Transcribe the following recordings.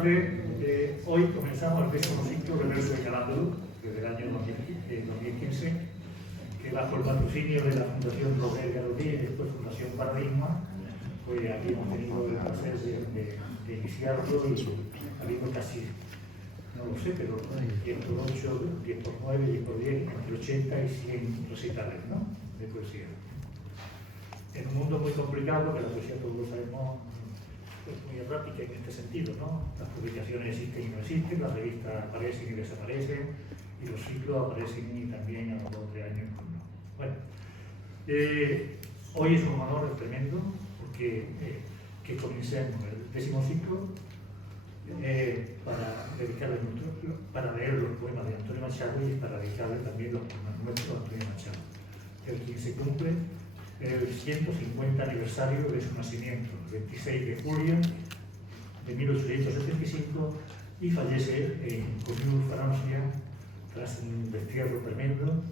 tardes. Hoy comenzamos el 10º ciclo de Verso de Carándolo, desde el año 2015, que bajo el patrocinio de la Fundación Roger Garodí y después Fundación Paradigma, pues aquí hemos tenido el placer de iniciarlo y ha habido casi, no lo sé, pero 10 por 8, 10 por 9, 10 por 10, entre 80 y 100 recitales, ¿no?, de poesía. En un mundo muy complicado, que la poesía todos lo sabemos, es muy errática en este sentido, ¿no? Las publicaciones existen y no existen, las revistas aparecen y desaparecen, y los ciclos aparecen y también a los 2 o 3 años no. Bueno, hoy es un honor tremendo porque que comencemos el 10º ciclo para leer los poemas de Antonio Machado y para dedicarle también los poemas nuestros a Antonio Machado, el quien se cumple el 150 aniversario de su nacimiento, el 26 de julio de 1875, y fallece en Commune, Francia, tras un destierro tremendo,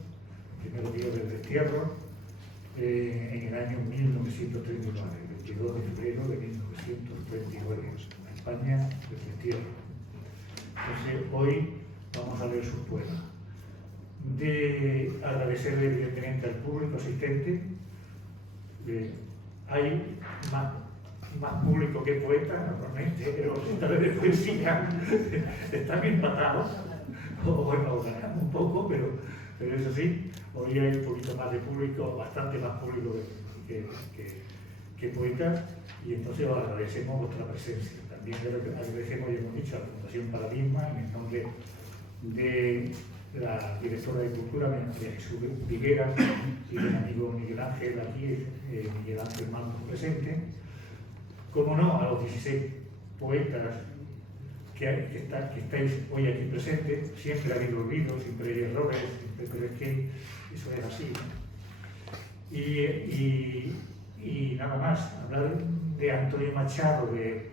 primer día del destierro, en el año 1939, el 22 de febrero de 1939, en España, el destierro. Entonces, hoy vamos a leer sus poemas. De agradecerle evidentemente al público asistente. Hay más público que poeta, normalmente los recitales de poesía están empatados, o bueno, ganamos un poco, pero eso sí, hoy hay un poquito más de público, bastante más público que poetas, y entonces os agradecemos vuestra presencia. También agradecemos, ya hemos dicho, a la Fundación Paradigma, en el nombre de la directora de Cultura, María Jesús Viguera, y del amigo Miguel Ángel aquí, Miguel Ángel Marcos presente. Como no, a los 16 poetas que estáis hoy aquí presentes, siempre ha habido olvidos, siempre hay errores, pero es que eso es así, ¿no? Y nada más, hablar de Antonio Machado, de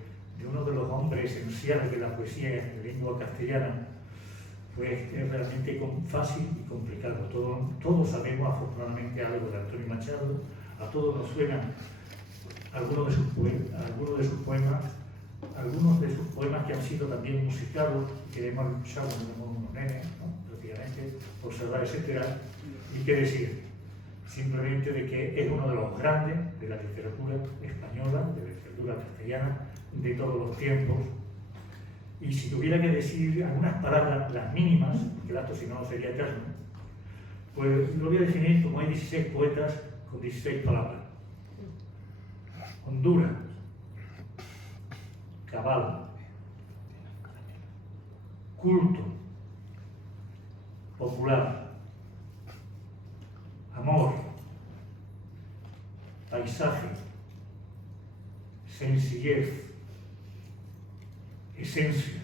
uno de los hombres esenciales de la poesía en lengua castellana, pues es realmente fácil y complicado. Todos sabemos afortunadamente algo de Antonio Machado, a todos nos suenan algunos de sus poemas que han sido también musicados, que hemos luchado como unos nenes, ¿no?, prácticamente, por salvar, etcétera. Y qué decir, simplemente de que es uno de los grandes de la literatura española, de la literatura castellana, de todos los tiempos. Y si tuviera que decir algunas palabras, las mínimas, porque el acto si no sería eterno, pues lo voy a definir como hay 16 poetas con 16 palabras. Honduras, cabal, culto, popular, amor, paisaje, sencillez, esencia,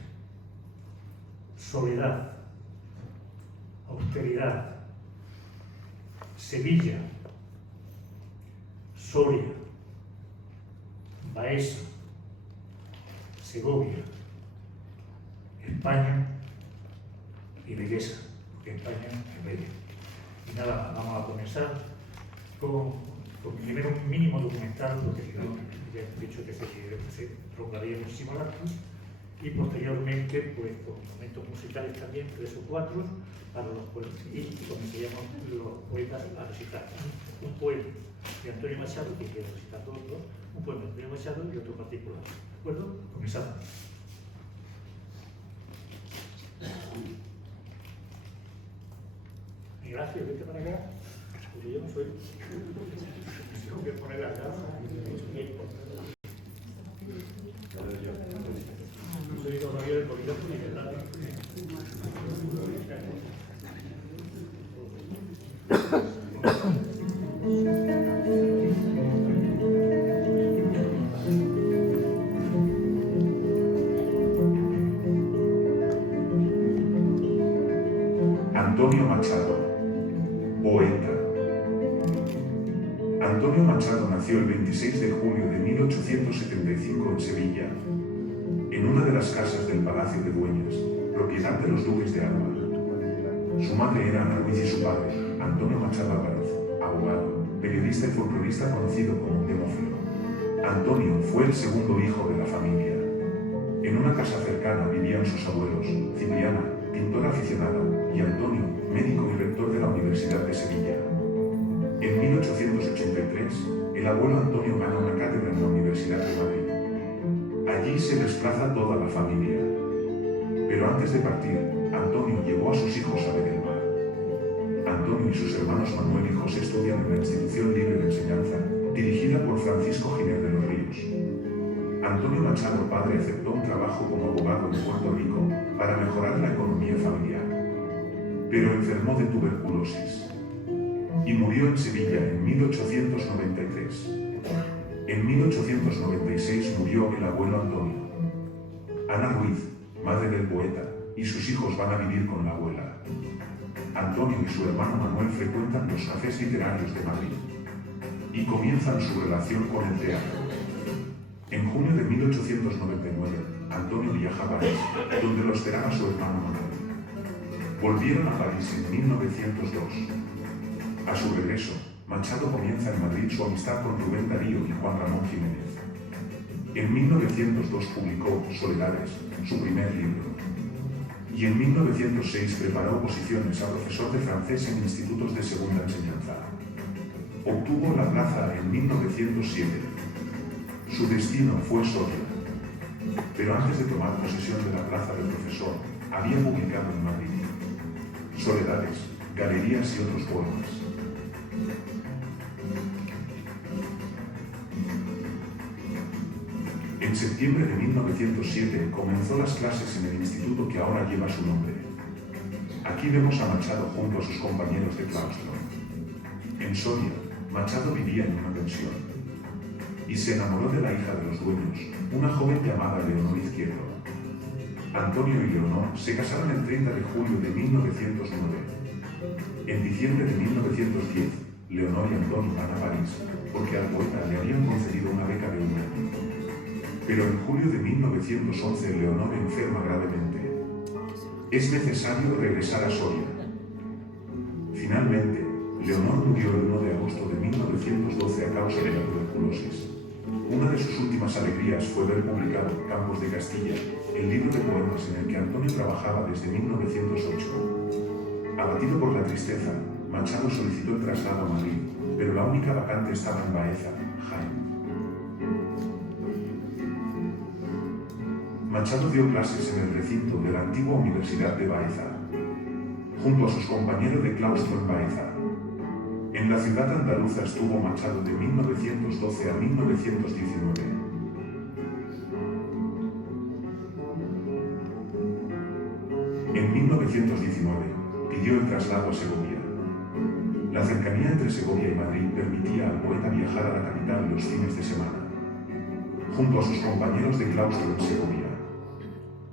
soledad, austeridad, Sevilla, Soria, Baeza, Segovia, España y belleza, porque España es bella. Y nada, vamos a comenzar con primero un mínimo documental, porque si no, ya he dicho que se prolongaría muchísimo el acto, y posteriormente, pues con momentos musicales también, 3 o 4, para los poetas, y comenzaríamos los poetas a recitar. Un poema de Antonio Machado, que quiero recitar todos dos, un poema de Antonio Machado y otro particular. ¿De acuerdo? Comenzamos. Gracias, vete para acá, porque yo no soy. Tengo que poner acá. No soy todavía del Comité Universitario. Antonio Machado, poeta. Antonio Machado nació el 26 de julio de 1875 en Sevilla, en una de las casas del Palacio de Dueñas, propiedad de los duques de Alba. Su madre era Ana Ruiz y su padre, Antonio Machado Álvarez, abogado, periodista y folclorista conocido como Demófilo. Antonio fue el segundo hijo de la familia. En una casa cercana vivían sus abuelos, Cipriana, pintor aficionado, y Antonio, médico y rector de la Universidad de Sevilla. En 1883, el abuelo Antonio gana una cátedra en la Universidad de Madrid. Allí se desplaza toda la familia. Pero antes de partir, Antonio llevó a sus hijos a ver el mar. Antonio y sus hermanos Manuel y José estudian en la Institución Libre de Enseñanza, dirigida por Francisco Giner de los Ríos. Antonio Machado padre aceptó un trabajo como abogado en Puerto Rico para mejorar la economía familiar. Pero enfermó de tuberculosis y murió en Sevilla en 1893. En 1896 murió el abuelo Antonio. Ana Ruiz, madre del poeta, y sus hijos van a vivir con la abuela. Antonio y su hermano Manuel frecuentan los cafés literarios de Madrid y comienzan su relación con el teatro. En junio de 1899, Antonio viaja a París, donde lo esperaba su hermano Manuel. Volvieron a París en 1902. A su regreso, Machado comienza en Madrid su amistad con Rubén Darío y Juan Ramón Jiménez. En 1902 publicó Soledades, su primer libro. Y en 1906 preparó oposiciones a profesor de francés en institutos de segunda enseñanza. Obtuvo la plaza en 1907. Su destino fue Soria. Pero antes de tomar posesión de la plaza de profesor, había publicado en Madrid Soledades, Galerías y otros poemas. En septiembre de 1907 comenzó las clases en el instituto que ahora lleva su nombre. Aquí vemos a Machado junto a sus compañeros de claustro. En Soria, Machado vivía en una pensión y se enamoró de la hija de los dueños, una joven llamada Leonor Izquierdo. Antonio y Leonor se casaron el 30 de julio de 1909. En diciembre de 1910, Leonor y Antonio van a París, porque al poeta le habían concedido una beca de un año. Pero en julio de 1911 Leonor enferma gravemente. Es necesario regresar a Soria. Finalmente, Leonor murió el 1 de agosto de 1912 a causa de la tuberculosis. Una de sus últimas alegrías fue ver publicado Campos de Castilla, el libro de poemas en el que Antonio trabajaba desde 1908. Abatido por la tristeza, Machado solicitó el traslado a Madrid, pero la única vacante estaba en Baeza, Jaén. Machado dio clases en el recinto de la antigua Universidad de Baeza, junto a sus compañeros de claustro en Baeza. En la ciudad andaluza estuvo Machado de 1912 a 1919. En 1919 pidió el traslado a Segovia. La cercanía entre Segovia y Madrid permitía al poeta viajar a la capital los fines de semana, junto a sus compañeros de claustro en Segovia.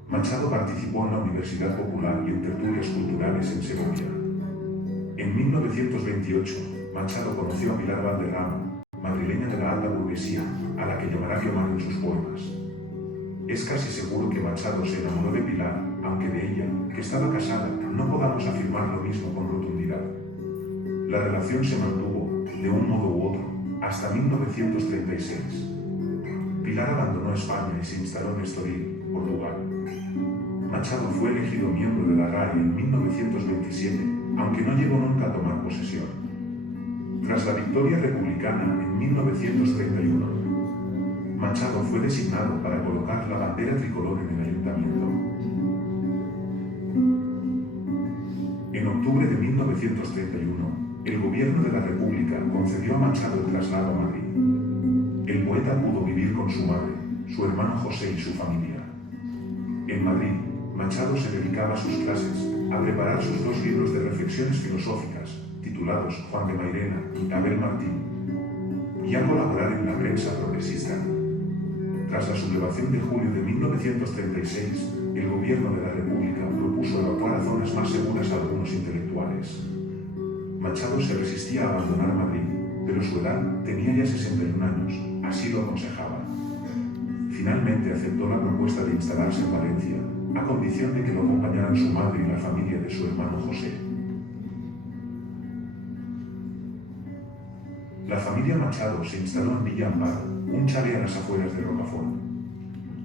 Machado participó en la Universidad Popular y en tertulias culturales en Segovia. En 1928, Machado conoció a Pilar Valderrama, madrileña de la alta burguesía, a la que llamará Guiomar en sus poemas. Es casi seguro que Machado se enamoró de Pilar, aunque de ella, que estaba casada, no podamos afirmar lo mismo con rotundidad. La relación se mantuvo, de un modo u otro, hasta 1936. Pilar abandonó España y se instaló en Estoril, Portugal. Machado fue elegido miembro de la RAE en 1927, aunque no llegó nunca a tomar posesión. Tras la victoria republicana en 1931, Machado fue designado para colocar la bandera tricolor en el ayuntamiento. En octubre de 1931, el gobierno de la República concedió a Machado el traslado a Madrid. El poeta pudo vivir con su madre, su hermano José y su familia. En Madrid, Machado se dedicaba a sus clases, a preparar sus dos libros de reflexiones filosóficas, titulados Juan de Mairena y Abel Martín, y a colaborar en la prensa progresista. Tras la sublevación de julio de 1936, el gobierno de la República propuso evacuar a zonas más seguras a algunos intelectuales. Machado se resistía a abandonar Madrid, pero su edad tenía ya 61 años, así lo aconsejaba. Finalmente aceptó la propuesta de instalarse en Valencia, a condición de que lo acompañaran su madre y la familia de su hermano José. La familia Machado se instaló en Villa Amparo, un chalet a las afueras de Rocafort.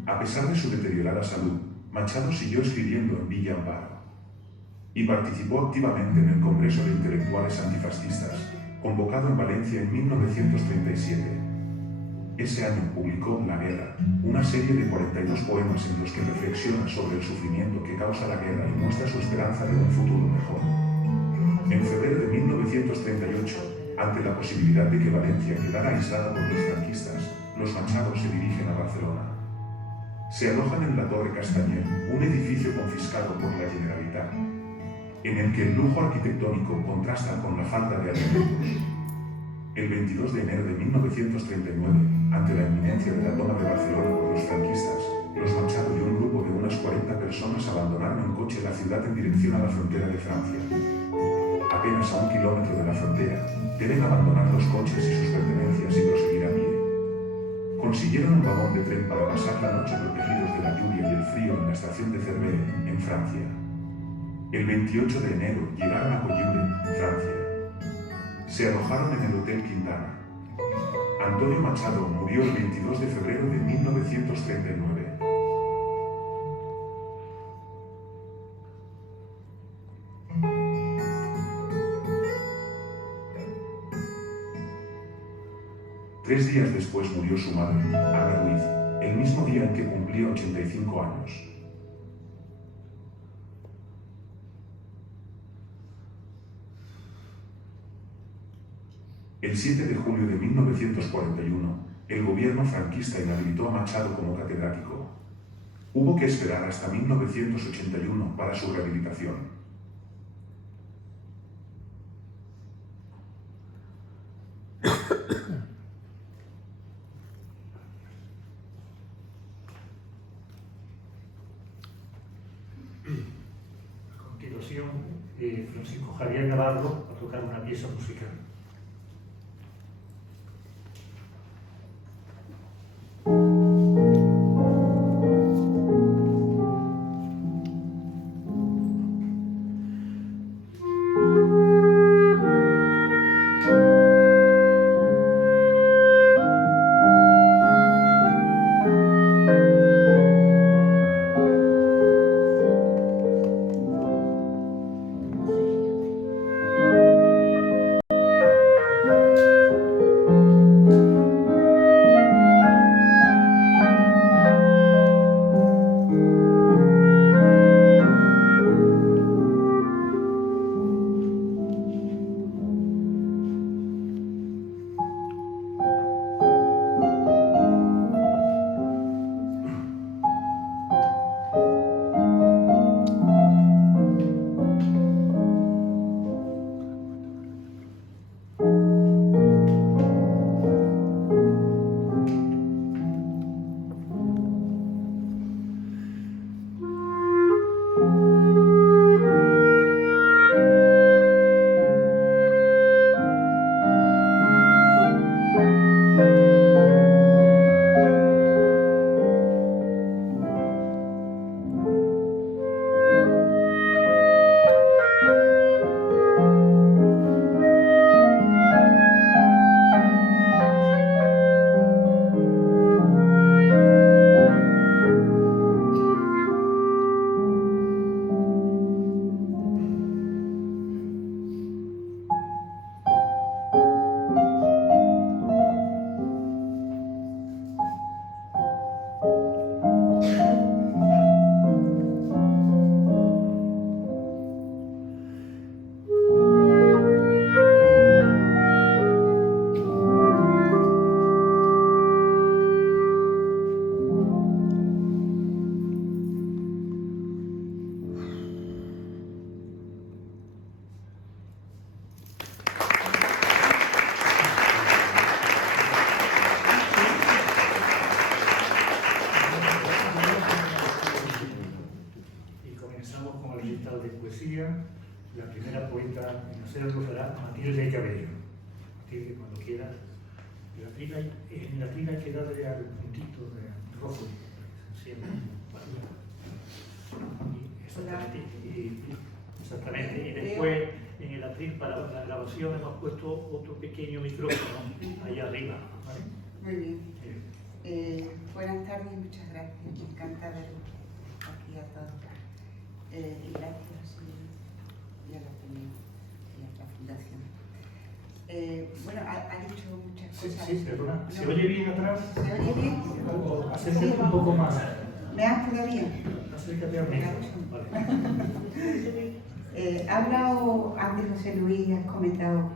A pesar de su deteriorada salud, Machado siguió escribiendo en Villa Amparo y participó activamente en el Congreso de Intelectuales Antifascistas, convocado en Valencia en 1937. Ese año publicó La Guerra, una serie de 42 poemas en los que reflexiona sobre el sufrimiento que causa la guerra y muestra su esperanza de un futuro mejor. En febrero de 1938, ante la posibilidad de que Valencia quedara aislada por los franquistas, los Machado se dirigen a Barcelona. Se alojan en la Torre Castañer, un edificio confiscado por la Generalitat, en el que el lujo arquitectónico contrasta con la falta de alimentos. El 22 de enero de 1939, ante la inminencia de la toma de Barcelona por los franquistas, los Machado y un grupo de unas 40 personas abandonaron en coche la ciudad en dirección a la frontera de Francia. Apenas a 1 kilómetro de la frontera, deben abandonar los coches y sus pertenencias y proseguir a pie. Consiguieron un vagón de tren para pasar la noche protegidos de la lluvia y el frío en la estación de Cervere, en Francia. El 28 de enero llegaron a Coyure, Francia. Se alojaron en el Hotel Quintana. Antonio Machado murió el 22 de febrero de 1939. Tres días después murió su madre, Ana Ruiz, el mismo día en que cumplía 85 años. El 7 de julio de 1941, el gobierno franquista inhabilitó a Machado como catedrático. Hubo que esperar hasta 1981 para su rehabilitación. A continuación, Francisco Javier Navarro va a tocar una pieza musical. La primera poeta en hacerlo será Matilde Cabello. Matilde, cuando quiera. En la trina hay que darle al puntito de rojo siempre. Exactamente. Y después en el atril para la grabación hemos puesto otro pequeño micrófono ahí arriba. ¿Vale? Muy bien. Buenas tardes, muchas gracias. Me encanta verlos aquí a todos. Y gracias y a la Ateneo y a la Fundación. Bueno, ha dicho muchas cosas. Sí, perdona. ¿Se oye bien atrás? ¿Se oye bien? Acércate un poco más. ¿Me has todavía? Acércate al micro. Vale. Ha hablado antes José Luis, has comentado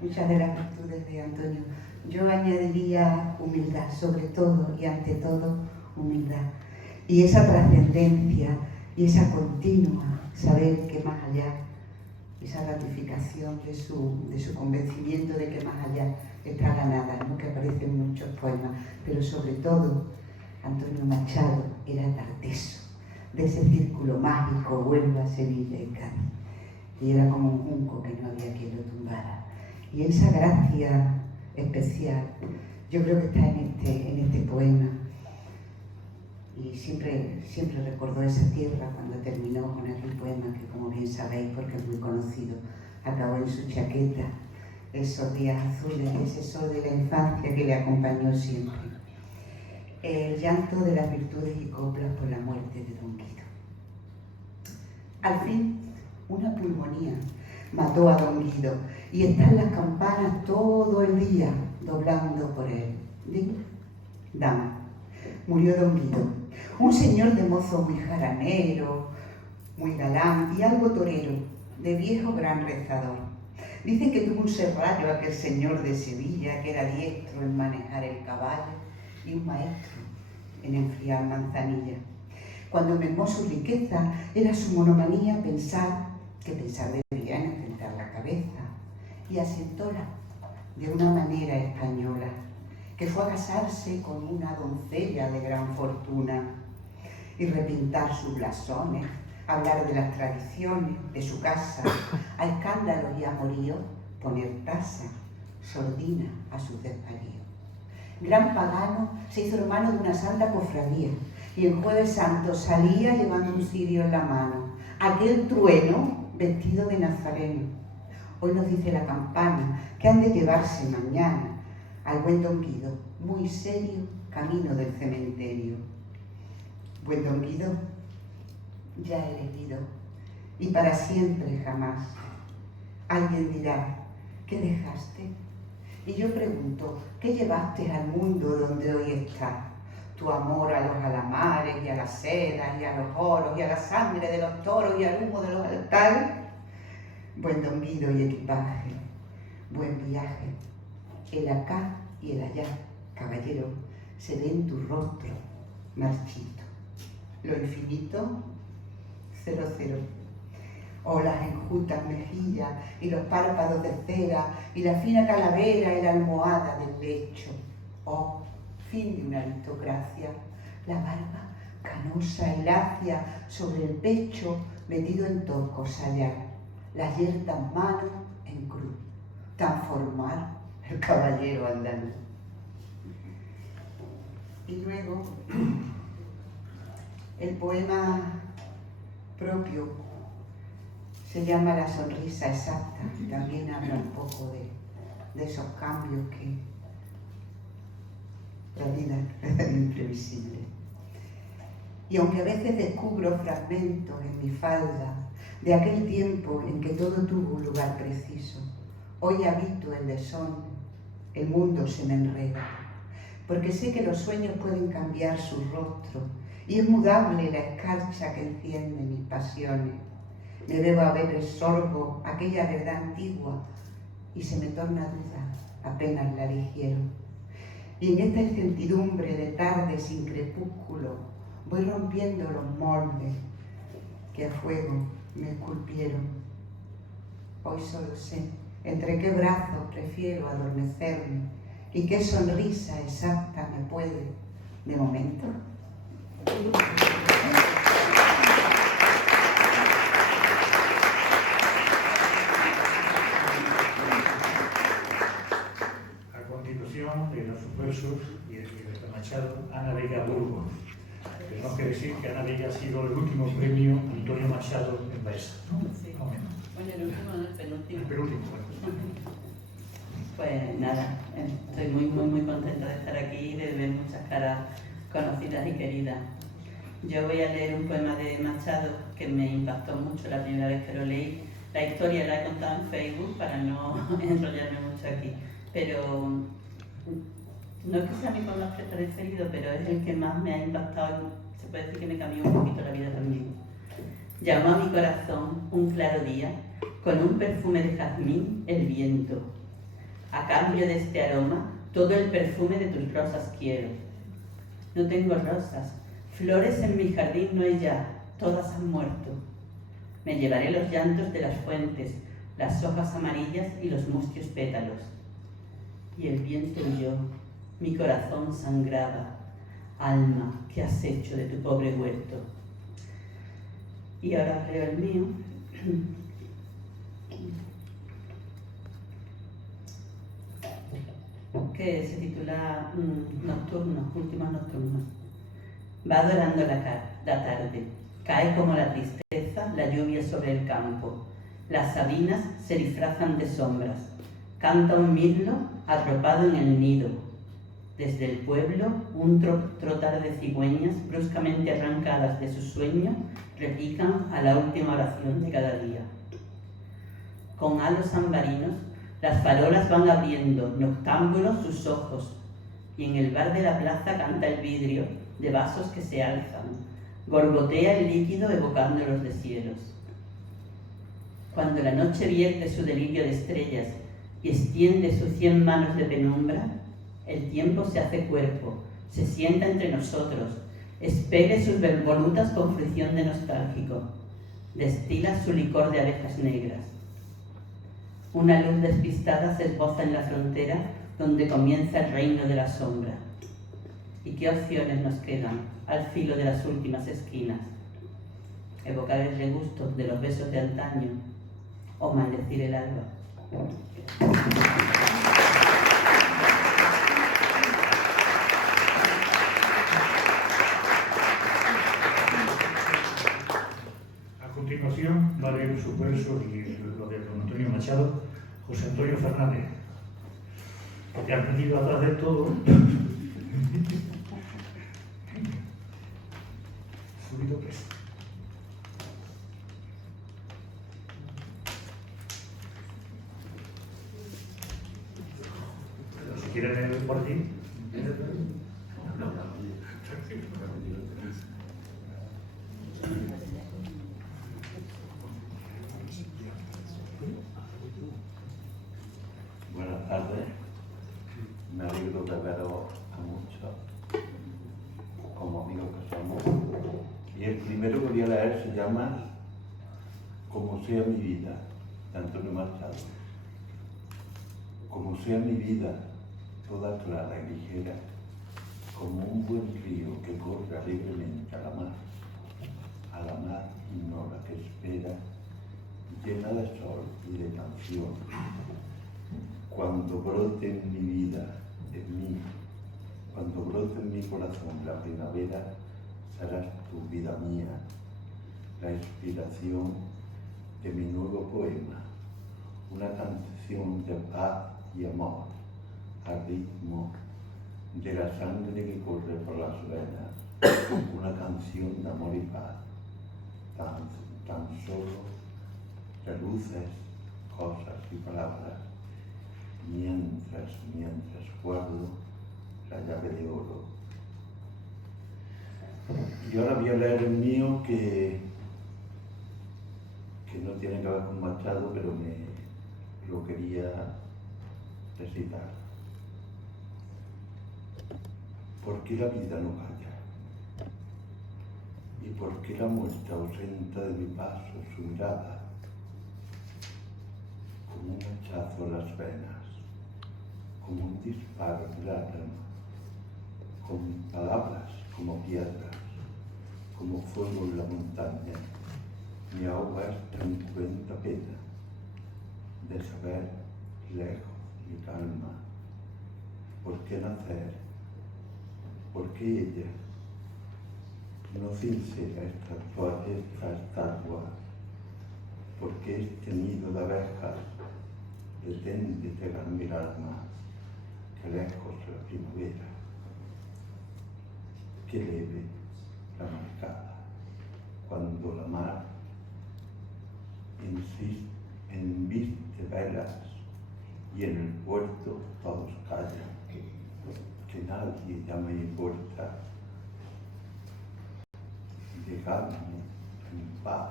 muchas de las virtudes de Antonio. Yo añadiría humildad, sobre todo y ante todo humildad. Y esa trascendencia y esa continua saber que más allá, esa ratificación de su convencimiento de que más allá está la nada, ¿no? Que aparece en muchos poemas. Pero sobre todo, Antonio Machado era tarteso de ese círculo mágico, Huelva, Sevilla y Cádiz. Y era como un junco que no había quien lo tumbara. Y esa gracia especial, yo creo que está en este poema. Y siempre recordó esa tierra cuando terminó con aquel poema que, como bien sabéis, porque es muy conocido, acabó en su chaqueta, esos días azules, ese sol de la infancia que le acompañó siempre. El llanto de las virtudes y coplas por la muerte de Don Guido. Al fin, una pulmonía mató a Don Guido y están las campanas todo el día doblando por él. Digo, dama, murió Don Guido, un señor de mozo muy jaranero, muy galán y algo torero, de viejo gran rezador. Dicen que tuvo un serrallo aquel señor de Sevilla, que era diestro en manejar el caballo y un maestro en enfriar manzanilla. Cuando mermó su riqueza, era su monomanía pensar debía en enfrentar la cabeza, y asentóla de una manera española, que fue a casarse con una doncella de gran fortuna y repintar sus blasones, hablar de las tradiciones de su casa, a escándalos y amoríos, poner tasa, sordina a sus desvaríos. Gran pagano, se hizo hermano de una santa cofradía y el Jueves Santo salía llevando un cirio en la mano. Aquel trueno vestido de nazareno. Hoy nos dice la campana que han de llevarse mañana al buen Don Guido, muy serio, camino del cementerio. Buen Don Guido, ya elegido, y para siempre jamás. Alguien dirá, ¿qué dejaste? Y yo pregunto, ¿qué llevaste al mundo donde hoy estás? Tu amor a los alamares y a las sedas y a los oros y a la sangre de los toros y al humo de los altares. Buen Don Guido y equipaje, buen viaje. El acá y el allá, caballero, se ve en tu rostro marchito. Lo infinito, 00. O las enjutas mejillas y los párpados de cera y la fina calavera y la almohada del lecho. Oh, fin de una aristocracia, la barba canosa y lacia sobre el pecho metido en torco sayar, las yertas manos en cruz, tan formal el caballero andaluz. Y luego el poema propio se llama La sonrisa exacta, que también habla un poco de esos cambios que la vida es imprevisible. Y aunque a veces descubro fragmentos en mi falda de aquel tiempo en que todo tuvo un lugar preciso, hoy habito el desorden, el mundo se me enreda, porque sé que los sueños pueden cambiar su rostro y es mudable la escarcha que enciende mis pasiones. Me bebo a beber sorbo aquella verdad antigua y se me torna duda apenas la digiero. Y en esta incertidumbre de tarde sin crepúsculo voy rompiendo los moldes que a fuego me esculpieron. Hoy solo sé entre qué brazos prefiero adormecerme y qué sonrisa exacta me puede, de momento. De los versos y de Machado, Ana Vega Burgos. Tenemos que decir que Ana Vega ha sido el último premio Antonio Machado en Baeza, ¿no? Sí. Bueno, el último no, el penúltimo. El penúltimo, bueno. Pues nada, estoy muy contenta de estar aquí y de ver muchas caras conocidas y queridas. Yo voy a leer un poema de Machado que me impactó mucho la primera vez que lo leí. La historia la he contado en Facebook para no enrollarme mucho aquí, pero no es que sea mi poema preferido, pero es el que más me ha impactado. Se puede decir que me cambió un poquito la vida también. Llamó a mi corazón un claro día, con un perfume de jazmín el viento. A cambio de este aroma, todo el perfume de tus rosas quiero. No tengo rosas, flores en mi jardín no hay ya, todas han muerto. Me llevaré los llantos de las fuentes, las hojas amarillas y los mustios pétalos. Y el viento huyó, mi corazón sangraba. Alma, ¿qué has hecho de tu pobre huerto? Y ahora leo el mío. Que se titula Nocturnos, Últimos Nocturnos. Va adorando la tarde, cae como la tristeza la lluvia sobre el campo. Las sabinas se disfrazan de sombras. Canta un mirlo arropado en el nido. Desde el pueblo, un trotar de cigüeñas bruscamente arrancadas de su sueño repican a la última oración de cada día. Con halos ambarinos, las farolas van abriendo, noctámbulos, sus ojos, y en el bar de la plaza canta el vidrio de vasos que se alzan, borbotea el líquido evocando los deshielos. Cuando la noche vierte su delirio de estrellas y extiende sus 100 manos de penumbra, el tiempo se hace cuerpo, se sienta entre nosotros, expele sus volutas con fruición de nostálgico, destila su licor de abejas negras. Una luz despistada se esboza en la frontera donde comienza el reino de la sombra. ¿Y qué opciones nos quedan al filo de las últimas esquinas? Evocar el regusto de los besos de antaño o maldecir el alba. A continuación va a leer su verso y lo de don Antonio Machado, José Antonio Fernández, que ha venido atrás de todo. Subido peso. Pero si quieren leer por aquí. No. Buenas tardes, me alegro de veros a muchos, como amigos que somos. Y el primero que voy a leer se llama Como sea mi vida, de Antonio Machado. Como sea mi vida, toda clara y ligera, como un buen río que corre alegremente a la mar ignora que espera, llena de sol y de canción. Cuando brote en mi vida, en mí, cuando brote en mi corazón la primavera, serás tu vida mía, la inspiración de mi nuevo poema, una canción de paz y amor, al ritmo de la sangre que corre por las venas, una canción de amor y paz, tan solo de luces, cosas y palabras, mientras guardo la llave de oro. Y ahora voy a leer el mío que no tiene que ver con Machado, pero me lo quería recitar. ¿Por qué la vida no calla? ¿Y por qué la muerte ausenta de mi paso su mirada? Como un hachazo en las venas, como un disparo en el alma, con palabras como piedras, como fuego en la montaña, me ahoga esta incruenta pena de saber lejos mi calma. ¿Por qué nacer? ¿Por qué ella no cincela esta estatua? ¿Por qué este nido de abejas Deténdete a mirar más, que lejos la primavera, que leve la marcada, cuando la mar embiste velas y en el puerto todos callan, que nadie ya me importa. Dejadme en paz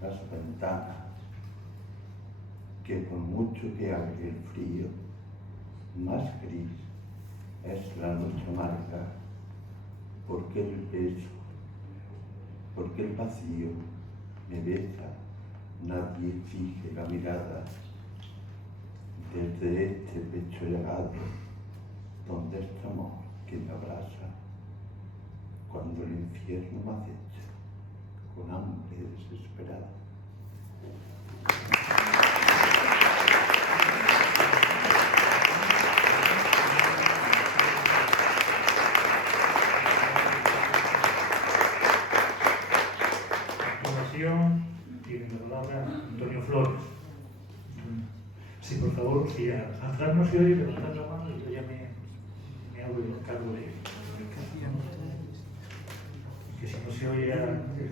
las ventanas, que por mucho que haga el frío, más gris es la noche amarga, porque el beso, porque el vacío me besa, nadie fije la mirada desde este pecho llagado, donde este amor que me abraza, cuando el infierno me acecha con hambre desesperada. Tiene la palabra Antonio Flores. Sí, por favor, si a Fran no se oye, levantad la mano y yo ya me hago el cargo de que si no se oye es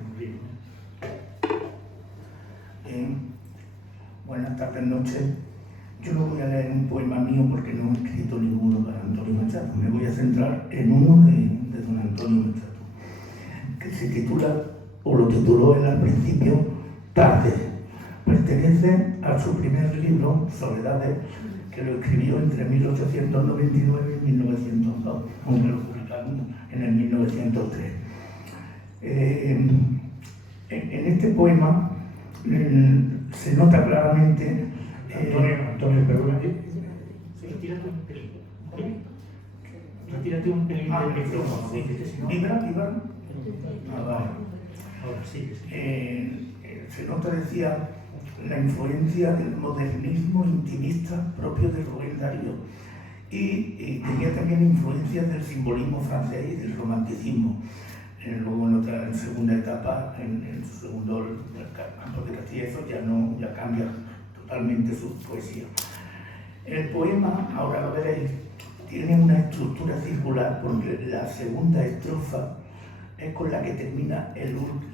un lío. Buenas tardes, noches. Yo no voy a leer un poema mío porque no he escrito ninguno para Antonio Machado. Me voy a centrar en uno de don Antonio Machado, que se titula, o lo tituló él al principio, Tarde. Pertenece a su primer libro, Soledades, que lo escribió entre 1899 y 1902, aunque lo publicaron en el 1903. En este poema se nota claramente... Antonio, perdona, retírate un pelín. Retírate un pelín del micrófono. ¿Vibra? Vale. Ahora sí. Se nota, decía, la influencia del modernismo intimista propio de Rubén Darío y tenía también influencias del simbolismo francés y del romanticismo. Luego en segunda etapa, en su segundo campo de Castilla, eso ya cambia totalmente su poesía. El poema, ahora lo veréis, tiene una estructura circular porque la segunda estrofa es con la que termina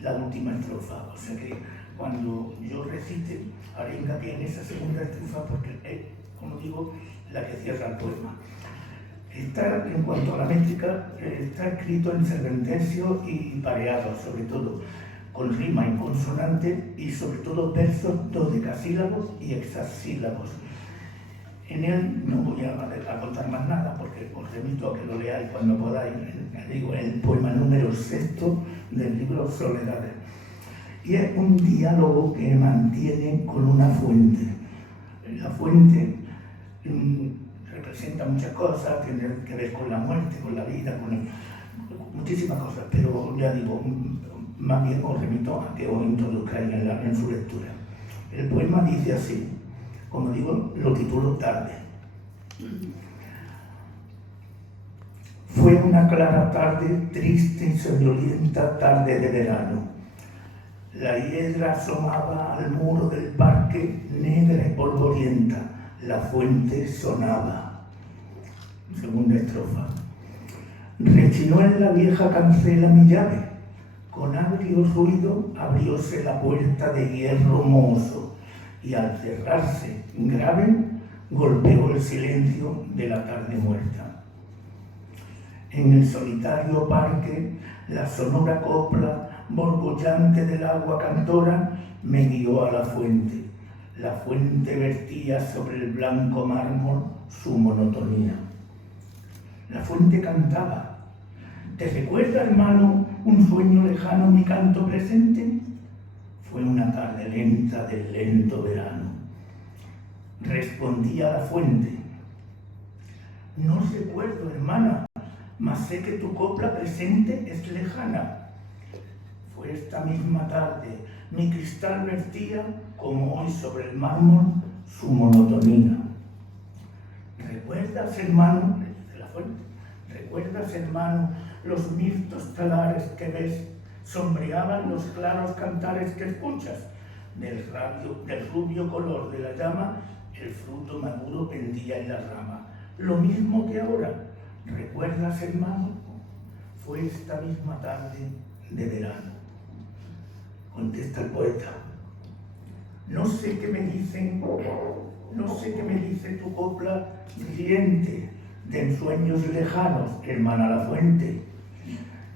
la última estrofa. O sea que cuando yo recite, haré hincapié en esa segunda estrofa porque es, como digo, la que cierra el poema. En cuanto a la métrica, está escrito en serpentencio y pareado, sobre todo, con rima y consonante y sobre todo versos dodecasílabos y hexasílabos. En él no voy a contar más nada porque os remito a que lo leáis cuando podáis. Digo, el poema número 6 del libro Soledades. Y es un diálogo que mantiene con una fuente. La fuente representa muchas cosas, tiene que ver con la muerte, con la vida, con muchísimas cosas, pero ya digo, más bien os remito a que os introduzcáis en su lectura. El poema dice así, como digo, lo titulo Tarde. Fue una clara tarde, triste y soñolienta tarde de verano. La hiedra asomaba al muro del parque, negra y polvorienta. La fuente sonaba. Segunda estrofa. Rechinó en la vieja cancela mi llave. Con agrio ruido abrióse la puerta de hierro mozo y al cerrarse grave golpeó el silencio de la tarde muerta. En el solitario parque, la sonora copla borbollante del agua cantora me guió a la fuente. La fuente vertía sobre el blanco mármol su monotonía. La fuente cantaba. ¿Te recuerda, hermano, un sueño lejano, mi canto presente? Fue una tarde lenta del lento verano. Respondía la fuente. No recuerdo, hermana, mas sé que tu copla presente es lejana. Fue esta misma tarde, mi cristal vertía, como hoy sobre el mármol, su monotonía. ¿Recuerdas, hermano? Dice la fuente. ¿Recuerdas, hermano, los mirtos talares que ves sombreaban los claros cantares que escuchas? del rubio color de la llama, el fruto maduro pendía en la rama. Lo mismo que ahora. ¿Recuerdas, hermano? Fue esta misma tarde de verano. Contesta el poeta. No sé qué me dice tu copla riente de ensueños lejanos que hermana la fuente.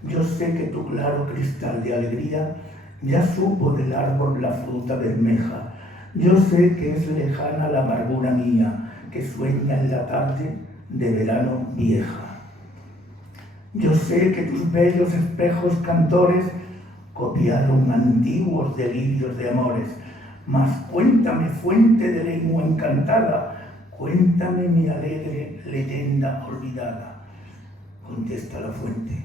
Yo sé que tu claro cristal de alegría ya supo del árbol la fruta bermeja. Yo sé que es lejana la amargura mía que sueña en la tarde de verano vieja. Yo sé que tus bellos espejos cantores copiaron antiguos delirios de amores. Mas cuéntame, fuente de lengua encantada, cuéntame mi alegre leyenda olvidada. Contesta la fuente.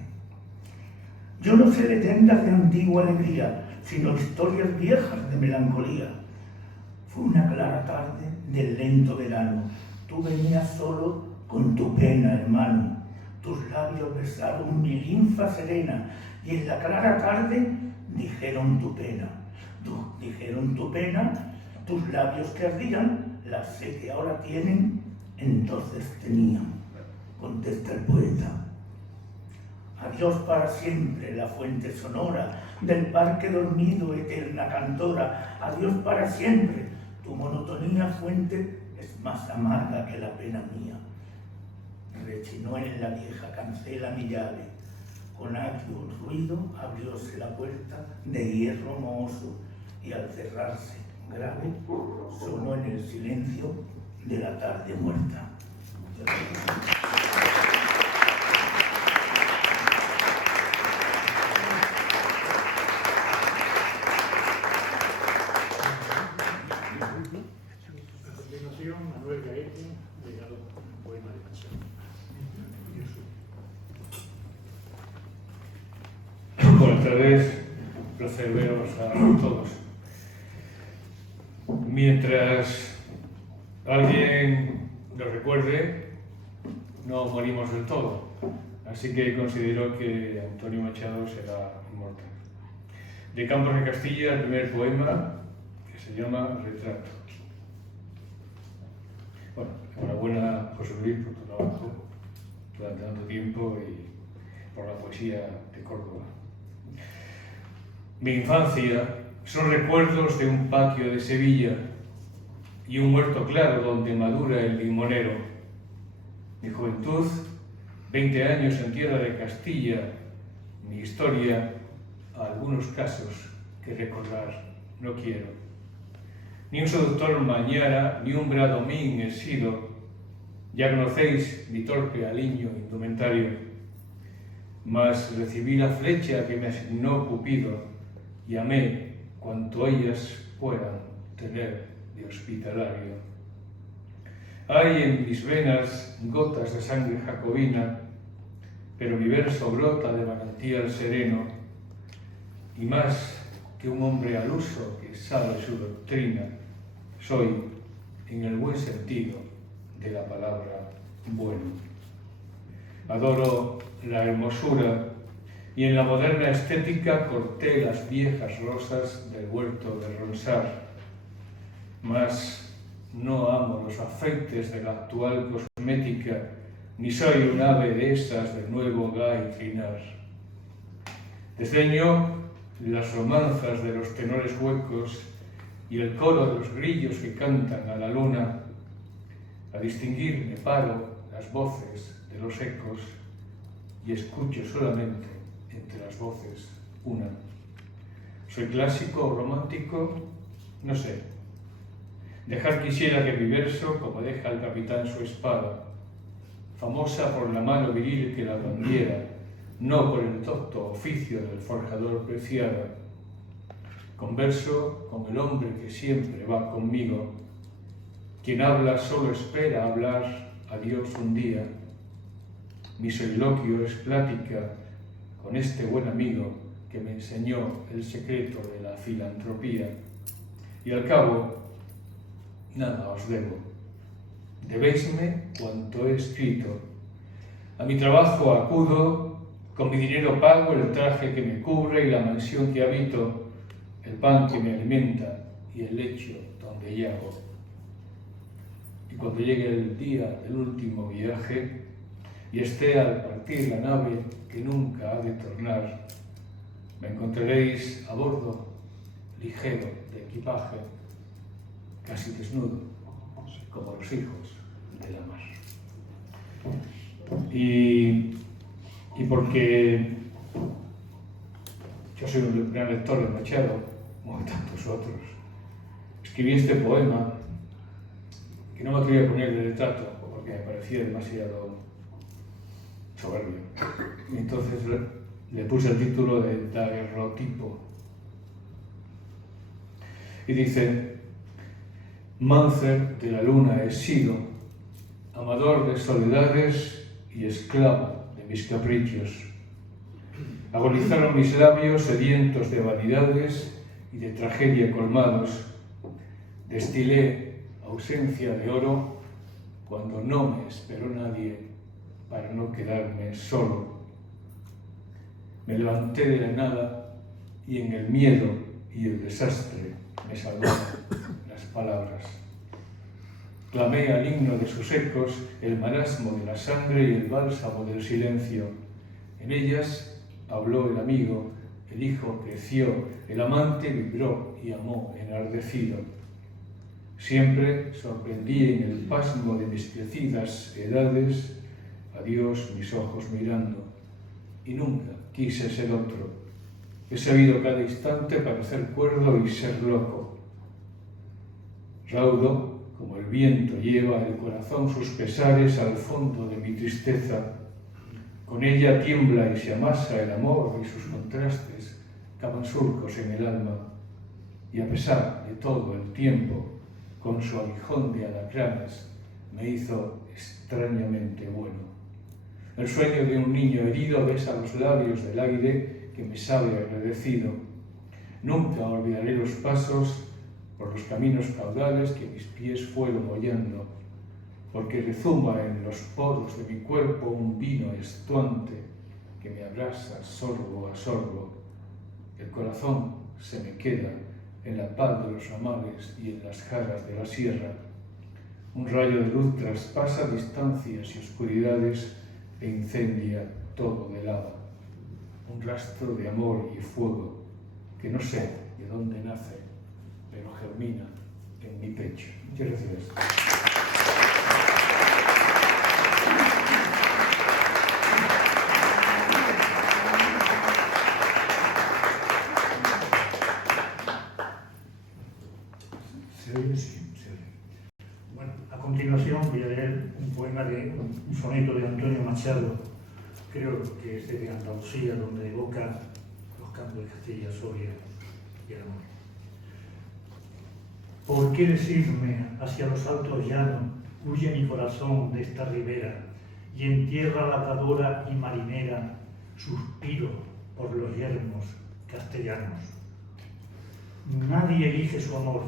Yo no sé leyendas de antigua alegría, sino historias viejas de melancolía. Fue una clara tarde del lento verano. Tú venías solo con tu pena, hermano. Tus labios besaron mi linfa serena y en la clara tarde dijeron tu pena. Dijeron tu pena, tus labios que ardían, la sed que ahora tienen, entonces tenían. Contesta el poeta. Adiós para siempre, la fuente sonora del parque dormido, eterna cantora. Adiós para siempre, tu monotonía fuente es más amarga que la pena mía. Rechinó en la vieja cancela mi llave. Con agrio ruido abrióse la puerta de hierro mohoso y al cerrarse grave sonó en el silencio de la tarde muerta. A continuación, Manuel Gaete, legado poema de canción. Buenas tardes, un placer veros a todos. Mientras alguien lo recuerde, no morimos del todo, así que considero que Antonio Machado será inmortal. De Campos de Castilla, el primer poema, que se llama Retrato. Bueno, enhorabuena, José Luis, por tu trabajo durante tanto tiempo y por la poesía de Córdoba. Mi infancia son recuerdos de un patio de Sevilla y un huerto claro donde madura el limonero. Mi juventud, 20 años en tierra de Castilla, mi historia, algunos casos que recordar no quiero. Ni un seductor mañara, ni un bradomín he sido, ya conocéis mi torpe aliño indumentario, mas recibí la flecha que me asignó Cupido y amé cuanto ellas puedan tener de hospitalario. Hay en mis venas gotas de sangre jacobina, pero mi verso brota de manantial sereno, y más que un hombre al uso que sabe su doctrina, soy, en el buen sentido de la palabra, bueno. Adoro la hermosura y en la moderna estética corté las viejas rosas del huerto de Ronsard, mas no amo los afeites de la actual cosmética, ni soy un ave de esas del nuevo Guy Trinar. Desdeño las romanzas de los tenores huecos y el coro de los grillos que cantan a la luna. A distinguir me paro las voces de los ecos y escucho solamente entre las voces una. ¿Soy clásico o romántico? No sé. Dejar quisiera que mi verso, como deja el capitán su espada, famosa por la mano viril que la blandiera, no por el docto oficio del forjador preciada. Converso con el hombre que siempre va conmigo. Quien habla solo espera hablar a Dios un día. Mi soliloquio es plática con este buen amigo que me enseñó el secreto de la filantropía. Y al cabo, nada os debo. Debéisme cuanto he escrito. A mi trabajo acudo, con mi dinero pago el traje que me cubre y la mansión que habito, el pan que me alimenta y el lecho donde yago. Y cuando llegue el día del último viaje y esté al partir la nave que nunca ha de tornar, me encontraréis a bordo, ligero de equipaje, casi desnudo, como los hijos de la mar. Y porque yo soy un gran lector de Machado, como tantos otros, escribí este poema que no me quería poner de retrato porque me parecía demasiado soberbio. Y entonces le puse el título de Daguerrotipo. Y dice: Máncer de la luna he sido, amador de soledades y esclavo de mis caprichos. Agonizaron mis labios sedientos de vanidades y de tragedia colmados. Destilé ausencia de oro cuando no me esperó nadie para no quedarme solo. Me levanté de la nada y en el miedo y el desastre me salvaron las palabras. Clamé al himno de sus ecos, el marasmo de la sangre y el bálsamo del silencio. En ellas habló el amigo, el hijo creció, el amante vibró y amó enardecido. Siempre sorprendí en el pasmo de mis crecidas edades a Dios mis ojos mirando, y nunca quise ser otro. He sabido cada instante parecer cuerdo y ser loco. Raudo, como el viento lleva el corazón sus pesares al fondo de mi tristeza. Con ella tiembla y se amasa el amor y sus contrastes cavan surcos en el alma. Y a pesar de todo el tiempo, con su aguijón de alacranes, me hizo extrañamente bueno. El sueño de un niño herido besa los labios del aire que me sabe agradecido. Nunca olvidaré los pasos por los caminos caudales que mis pies fueron hollando, porque rezuma en los poros de mi cuerpo un vino estuante que me abrasa sorbo a sorbo. El corazón se me queda en la paz de los ramales y en las jarras de la sierra. Un rayo de luz traspasa distancias y oscuridades e incendia todo de lava. Un rastro de amor y fuego que no sé de dónde nace, pero germina en mi pecho. Muchas gracias. Bueno, a continuación voy a leer un poema un soneto de Antonio Machado, creo que es de Andalucía, donde evoca los campos de Castilla, Soria y el amor. ¿Por qué decirme hacia los altos llanos huye mi corazón de esta ribera y en tierra latadora y marinera suspiro por los yermos castellanos? Nadie elige su amor.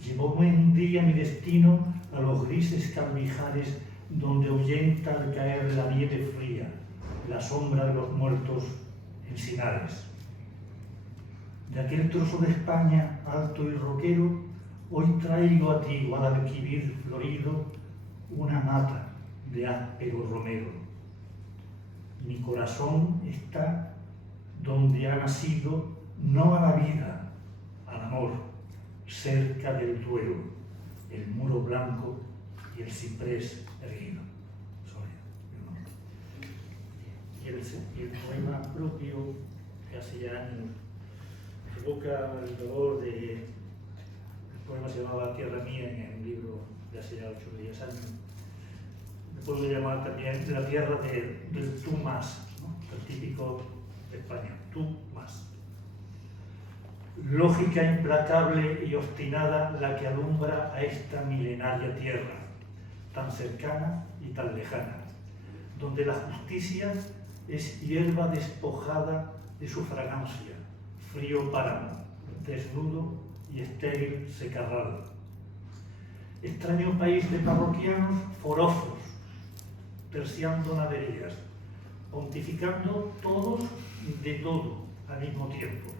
Llevóme un día mi destino a los grises calvijares donde ahuyenta al caer la nieve fría, la sombra de los muertos encinares. De aquel trozo de España alto y roquero, hoy traigo a ti, Guadalquivir florido, una mata de áspero romero. Mi corazón está donde ha nacido, no a la vida, al amor, cerca del Duero, el muro blanco y el ciprés erguido. Y el poema propio, que hace ya años, evoca el dolor de... El poema se llamaba Tierra Mía, en un libro de hace ya 8 o 10 años. Me puedo llamar también La Tierra del tú más, ¿no? El típico de España, tú más. Lógica implacable y obstinada la que alumbra a esta milenaria tierra, tan cercana y tan lejana, donde la justicia es hierba despojada de su fragancia, frío páramo, desnudo y estéril secarral. Extraño país de parroquianos forofos, terciando naderías, pontificando todos de todo al mismo tiempo,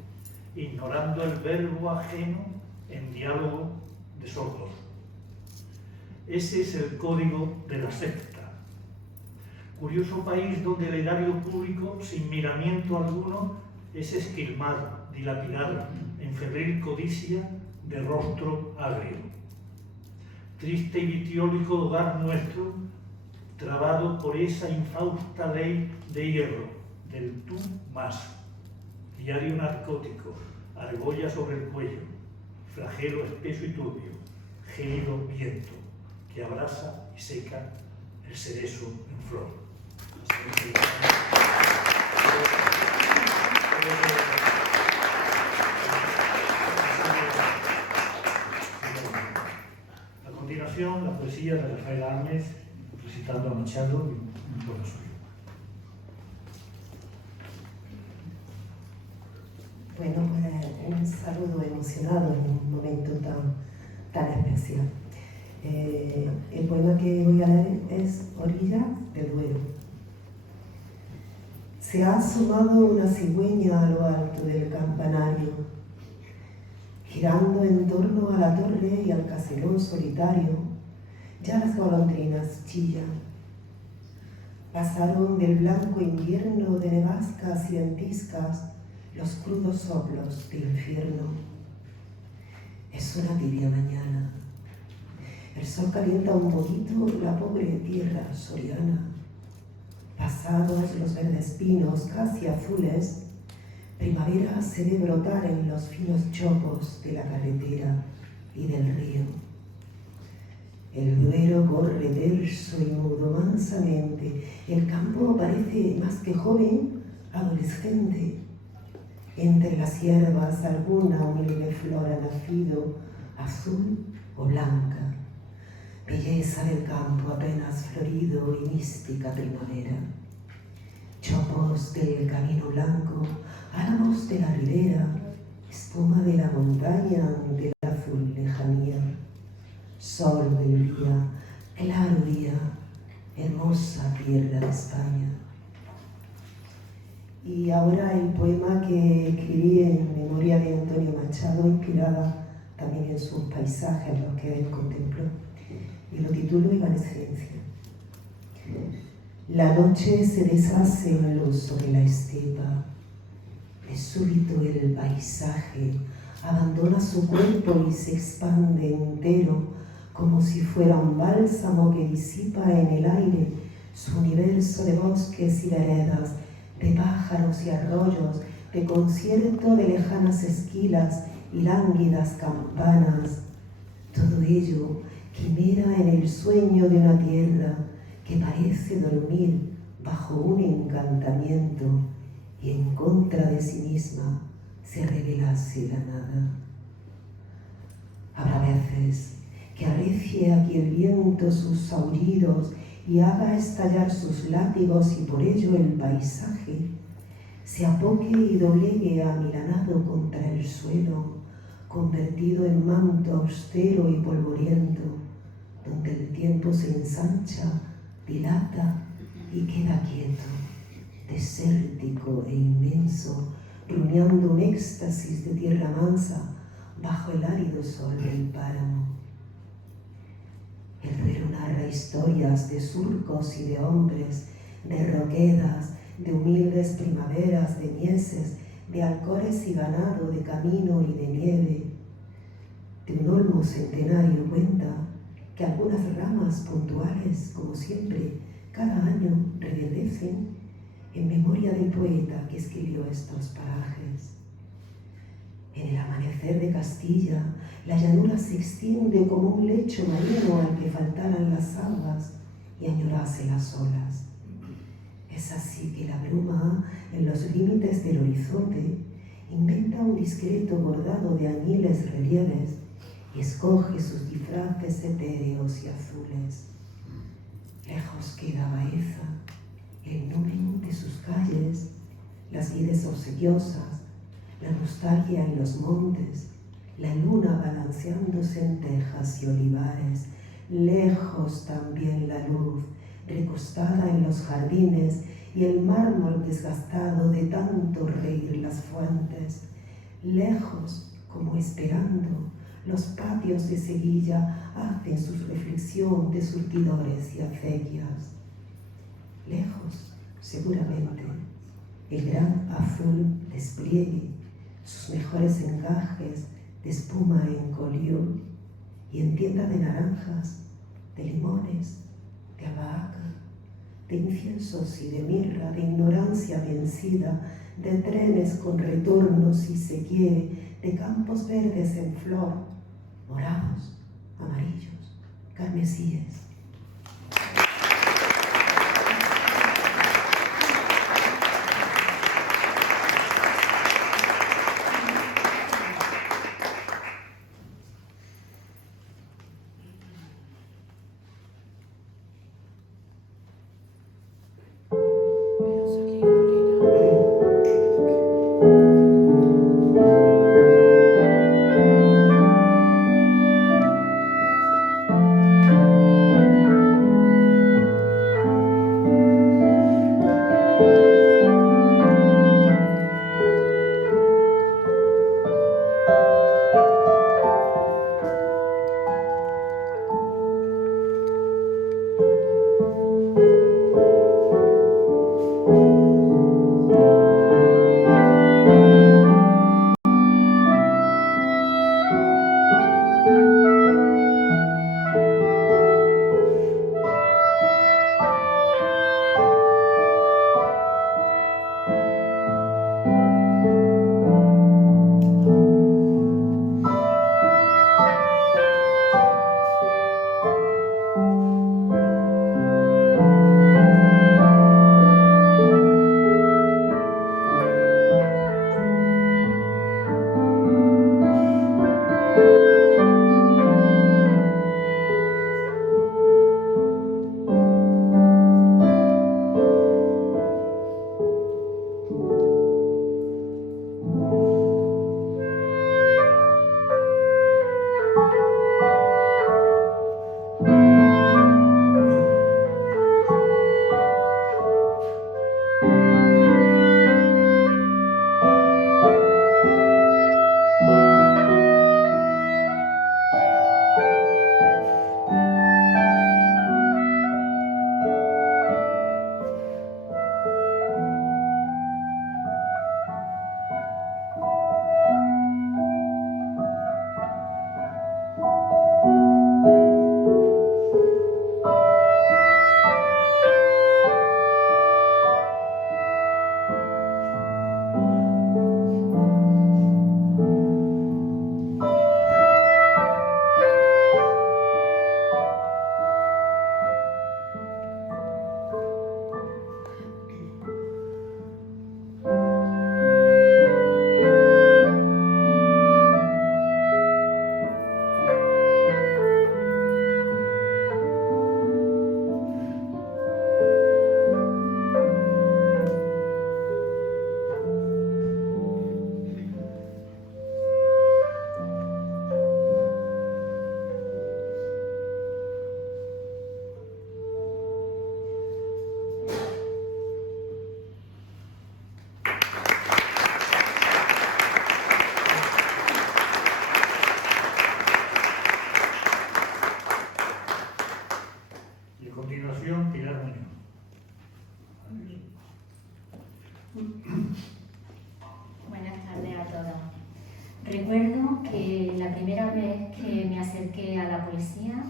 ignorando el verbo ajeno en diálogo de sordos. Ese es el código de la secta. Curioso país donde el erario público, sin miramiento alguno, es esquilmado, dilapidado, en febril codicia de rostro agrio. Triste y vitriólico hogar nuestro, trabado por esa infausta ley de hierro, del tú más. Diario narcótico, argolla sobre el cuello, flagelo espeso y turbio, gélido viento, que abrasa y seca el cerezo en flor. A continuación, la poesía de Rafael Armes, recitando a Machado y un poema suyo. Bueno, pues un saludo emocionado en un momento tan especial. El poema que voy a leer es Orilla del Duero. Se ha asomado una cigüeña a lo alto del campanario, girando en torno a la torre y al caserón solitario. Ya las golondrinas chillan. Pasaron del blanco invierno de nevascas y ventiscas los crudos soplos del infierno. Es una tibia mañana. El sol calienta un poquito la pobre tierra soriana. Pasados los verdes pinos casi azules, primavera se ve brotar en los finos chopos de la carretera y del río. El Duero corre terso y mudo mansamente. El campo parece más que joven, adolescente. Entre las hierbas alguna humilde flor ha nacido, azul o blanca. Belleza del campo apenas florido y mística primavera. Chopos del camino blanco, álamos de la ribera, espuma de la montaña ante la azul lejanía. Sol del día, claro día, hermosa tierra de España. Y ahora el poema que escribí en memoria de Antonio Machado, inspirada también en sus paisajes, los que él contempló, y lo titulo Evanescencia. La noche se deshace en luz sobre la estepa. De súbito el paisaje abandona su cuerpo y se expande entero, como si fuera un bálsamo que disipa en el aire su universo de bosques y veredas, de pájaros y arroyos, de concierto de lejanas esquilas y lánguidas campanas. Todo ello quimera en el sueño de una tierra que parece dormir bajo un encantamiento y en contra de sí misma se revelase la nada. Habrá veces que arrecie aquí el viento sus aullidos y haga estallar sus látigos y por ello el paisaje se apoque y doblegue amilanado contra el suelo, convertido en manto austero y polvoriento, donde el tiempo se ensancha, dilata y queda quieto, desértico e inmenso, rumiando un éxtasis de tierra mansa bajo el árido sol del páramo. El Duero narra historias de surcos y de hombres, de roquedas, de humildes primaveras, de mieses, de alcores y ganado, de camino y de nieve. De un olmo centenario cuenta que algunas ramas puntuales, como siempre, cada año reverdecen en memoria del poeta que escribió estos parajes. En el amanecer de Castilla, la llanura se extiende como un lecho marino al que faltaran las aguas y añorase las olas. Es así que la bruma, en los límites del horizonte, inventa un discreto bordado de añiles relieves y escoge sus disfraces etéreos y azules. Lejos queda Baeza, el numen de sus calles, las vides obsequiosas, la nostalgia en los montes, la luna balanceándose en tejas y olivares, lejos también la luz, recostada en los jardines y el mármol desgastado de tanto reír las fuentes, lejos como esperando los patios de Sevilla hacen su reflexión de surtidores y acequias. Lejos, seguramente, el gran azul despliegue sus mejores encajes de espuma en Collioure y en tienda de naranjas, de limones, de albahaca, de inciensos y de mirra, de ignorancia vencida, de trenes con retornos si se quiere, de campos verdes en flor, morados, amarillos, carmesíes. Buenas tardes a todos. Recuerdo que la primera vez que me acerqué a la poesía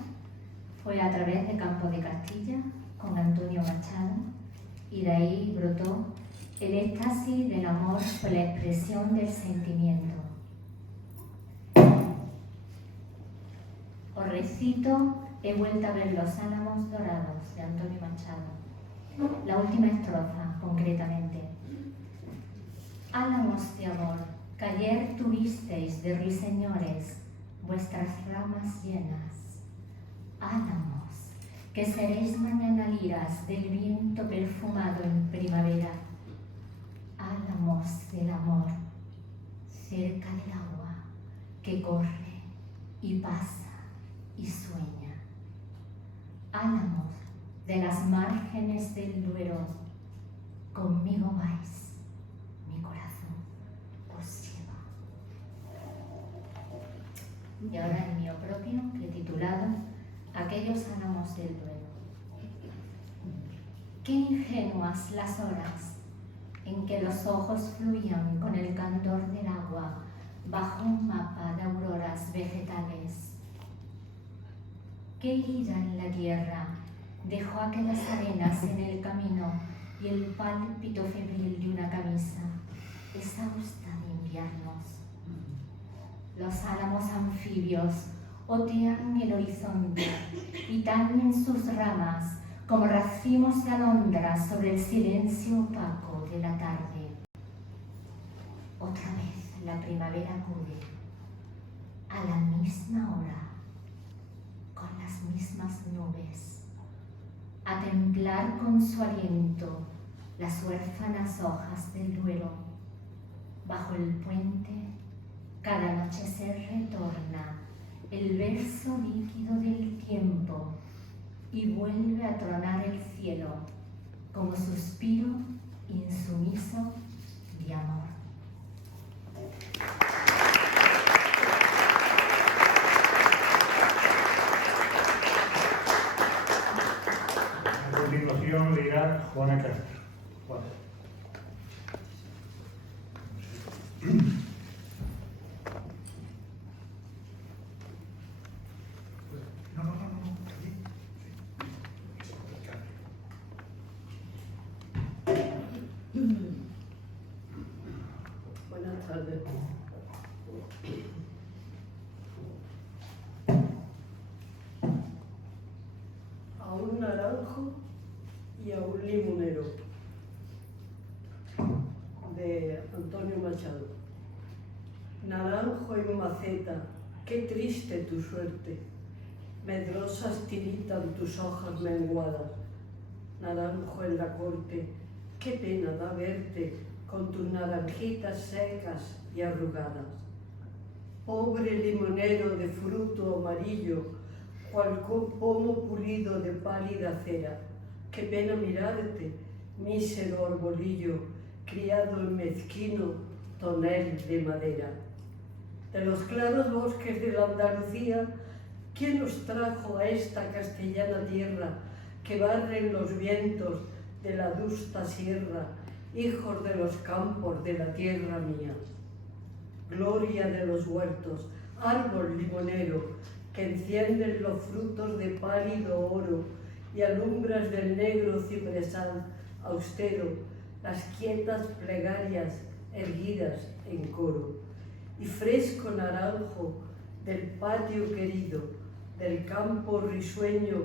fue a través de Campo de Castilla con Antonio Machado, y de ahí brotó el éxtasis del amor por la expresión del sentimiento. Os recito He vuelto a ver los álamos dorados de Antonio Machado. La última estrofa, concretamente. Álamos de amor, que ayer tuvisteis de ruiseñores vuestras ramas llenas. Álamos, que seréis mañana liras del viento perfumado en primavera. Álamos del amor, cerca del agua, que corre y pasa y sueña. Álamos de las márgenes del Duero, conmigo vais, mi corazón os lleva. y ahora el mío propio, que he titulado Aquellos álamos del Duero. Qué ingenuas las horas en que los ojos fluían con el candor del agua bajo un mapa de auroras vegetales. Qué herida en la tierra dejó aquellas arenas en el camino y el pálpito febril de una camisa exhausta de inviernos. Los álamos anfibios otean el horizonte y tañen sus ramas como racimos de alondras sobre el silencio opaco de la tarde. Otra vez la primavera acude, a la misma hora, con las mismas nubes, a templar con su aliento las huérfanas hojas del Duero. Bajo el puente, cada anochecer retorna el verso líquido del tiempo y vuelve a tronar el cielo como suspiro insumiso de amor. A continuación leerá Juana Castro. Juana. Buenas tardes. A un naranjo y a un limonero, de Antonio Machado. Naranjo en maceta, qué triste tu suerte, medrosas tiritan tus hojas menguadas. Naranjo en la corte, qué pena da verte con tus naranjitas secas y arrugadas. Pobre limonero de fruto amarillo, cual pomo pulido de pálida cera, qué pena mirarte, mísero arbolillo, criado en mezquino tonel de madera. De los claros bosques de la Andalucía, ¿quién nos trajo a esta castellana tierra que barren los vientos de la adusta sierra, hijos de los campos de la tierra mía? Gloria de los huertos, árbol limonero, que encienden los frutos de pálido oro y alumbras del negro cipresal austero las quietas plegarias erguidas en coro. Y fresco naranjo del patio querido, del campo risueño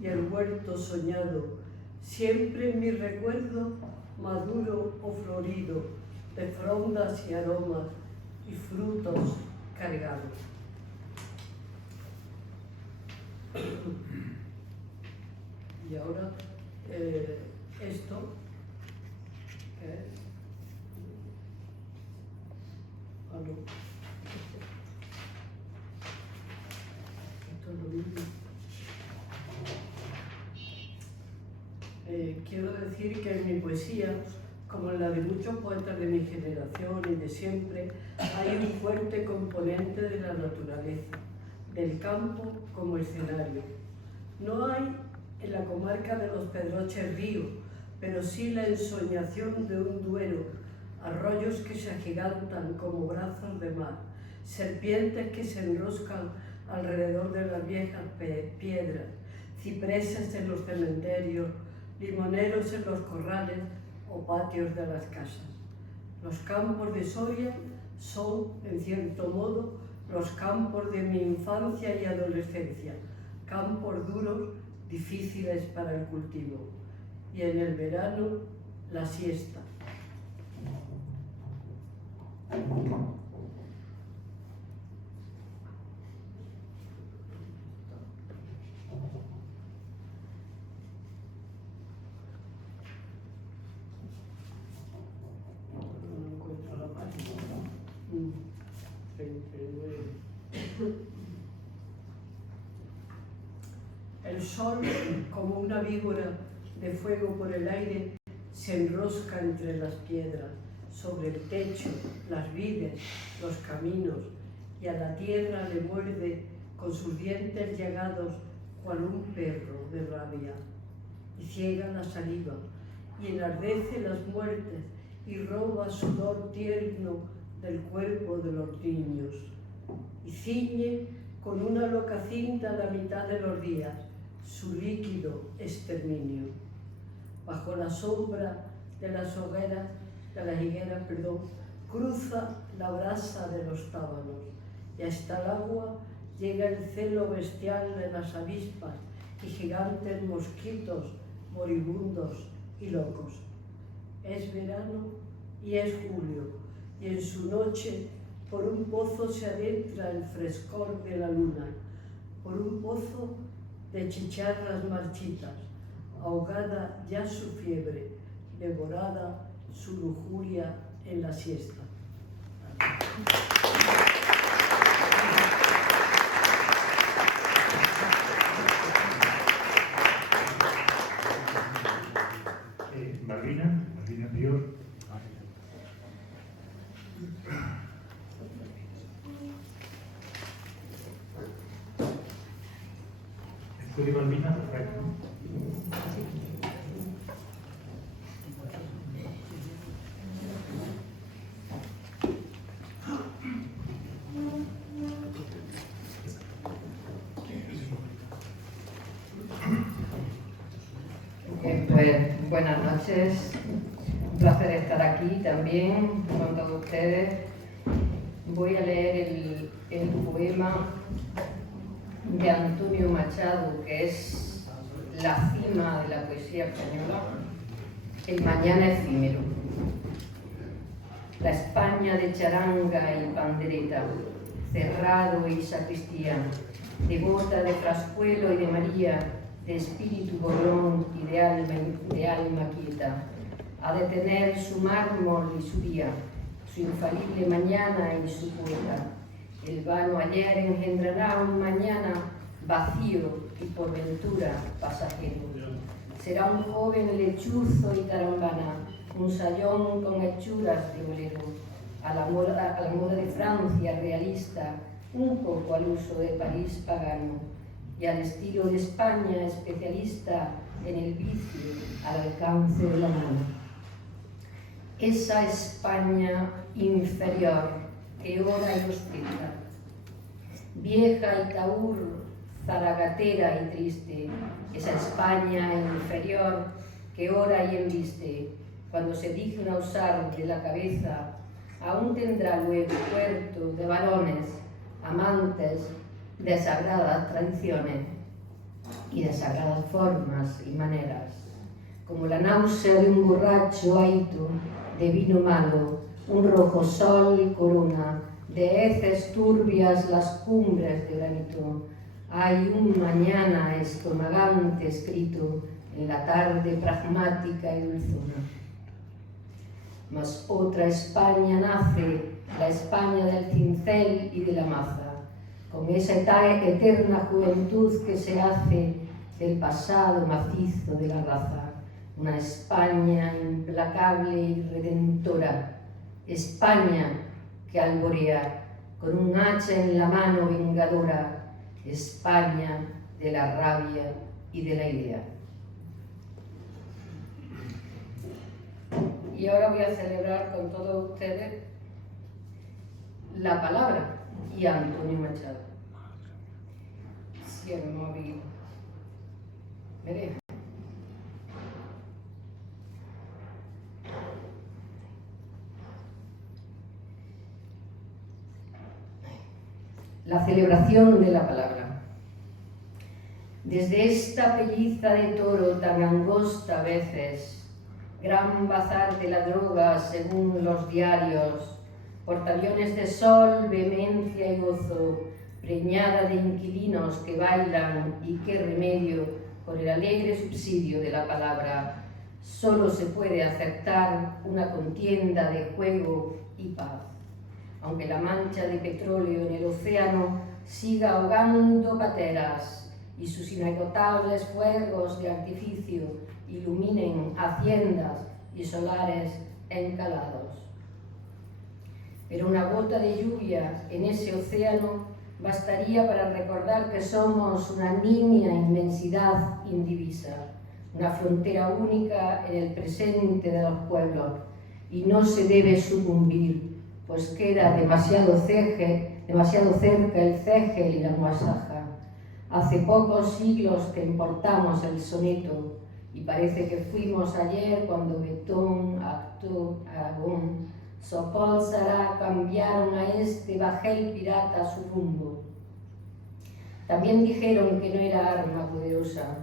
y el huerto soñado, siempre en mi recuerdo maduro o florido, de frondas y aromas y frutos cargados. Y ahora esto es esto es lo mismo. Quiero decir que en mi poesía, como en la de muchos poetas de mi generación y de siempre, hay un fuerte componente de la naturaleza, del campo como escenario. No hay en la comarca de los Pedroches río, pero sí la ensoñación de un Duero, arroyos que se agigantan como brazos de mar, serpientes que se enroscan alrededor de las viejas piedras, cipreses en los cementerios, limoneros en los corrales o patios de las casas. Los campos de Soria son, en cierto modo, los campos de mi infancia y adolescencia, campos duros, difíciles para el cultivo. Y en el verano, la siesta. No encuentro la página. 39. El sol, como una víbora de fuego por el aire, se enrosca entre las piedras, sobre el techo, las vides, los caminos, y a la tierra le muerde con sus dientes llagados cual un perro de rabia, y ciega la saliva, y enardece las muertes, y roba sudor tierno del cuerpo de los niños, y ciñe con una loca cinta la mitad de los días, su líquido exterminio. Bajo la sombra de las higueras, cruza la brasa de los tábanos, y hasta el agua llega el celo bestial de las avispas y gigantes mosquitos moribundos y locos. Es verano y es julio, y en su noche por un pozo se adentra el frescor de la luna, por un pozo de chicharras marchitas, ahogada ya su fiebre, devorada su lujuria en la siesta. Malvina Prior. Después de Malvina, perfecto. Pues buenas noches, un placer estar aquí también con todos ustedes. Voy a leer el poema de Antonio Machado, que es la cima de la poesía española, El mañana efímero. La España de charanga y pandereta, cerrado y sacristía, devota de Frascuelo y de María, de espíritu borrón y de alma quieta, ha de tener su mármol y su día, su infalible mañana y su poeta. El vano ayer engendrará un mañana vacío y por ventura pasajero. Será un joven lechuzo y tarambana, un sayón con hechuras de bolero, a la moda de Francia realista, un poco al uso de París pagano, y al estilo de España especialista en el vicio al alcance de la mano. Esa España inferior que ora y ostenta, vieja y taur, zaragatera y triste, esa España inferior que ora y embiste, cuando se digna usar de la cabeza, aún tendrá luego puerto de varones, amantes de sagradas tradiciones y de sagradas formas y maneras, como la náusea de un borracho ahito de vino malo, un rojo sol corona, de heces turbias las cumbres de granito. Hay un mañana estomagante escrito en la tarde pragmática y dulzona. Mas otra España nace, la España del cincel y de la maza, con esa eterna juventud que se hace del pasado macizo de la raza, una España implacable y redentora, España que alborea con un hacha en la mano vengadora, España de la rabia y de la idea. Y ahora voy a celebrar con todos ustedes la palabra y a Antonio Machado. Si el móvil me deja. La celebración de la palabra. Desde esta pelliza de toro tan angosta a veces, gran bazar de la droga según los diarios, portaaviones de sol, vehemencia y gozo, preñada de inquilinos que bailan y qué remedio con el alegre subsidio de la palabra. Solo se puede aceptar una contienda de juego y paz, aunque la mancha de petróleo en el océano siga ahogando pateras y sus inagotables fuegos de artificio iluminen haciendas y solares encalados. pero una gota de lluvia en ese océano bastaría para recordar que somos una nimia inmensidad indivisa, una frontera única en el presente de los pueblos, y no se debe sucumbir, pues queda demasiado cerca el Cegel y la Muasaja. Hace pocos siglos que importamos el soneto, y parece que fuimos ayer cuando Betón, Acto, Aragón, Sopol-Sará cambiaron a este bajel pirata su rumbo. También dijeron que no era arma poderosa.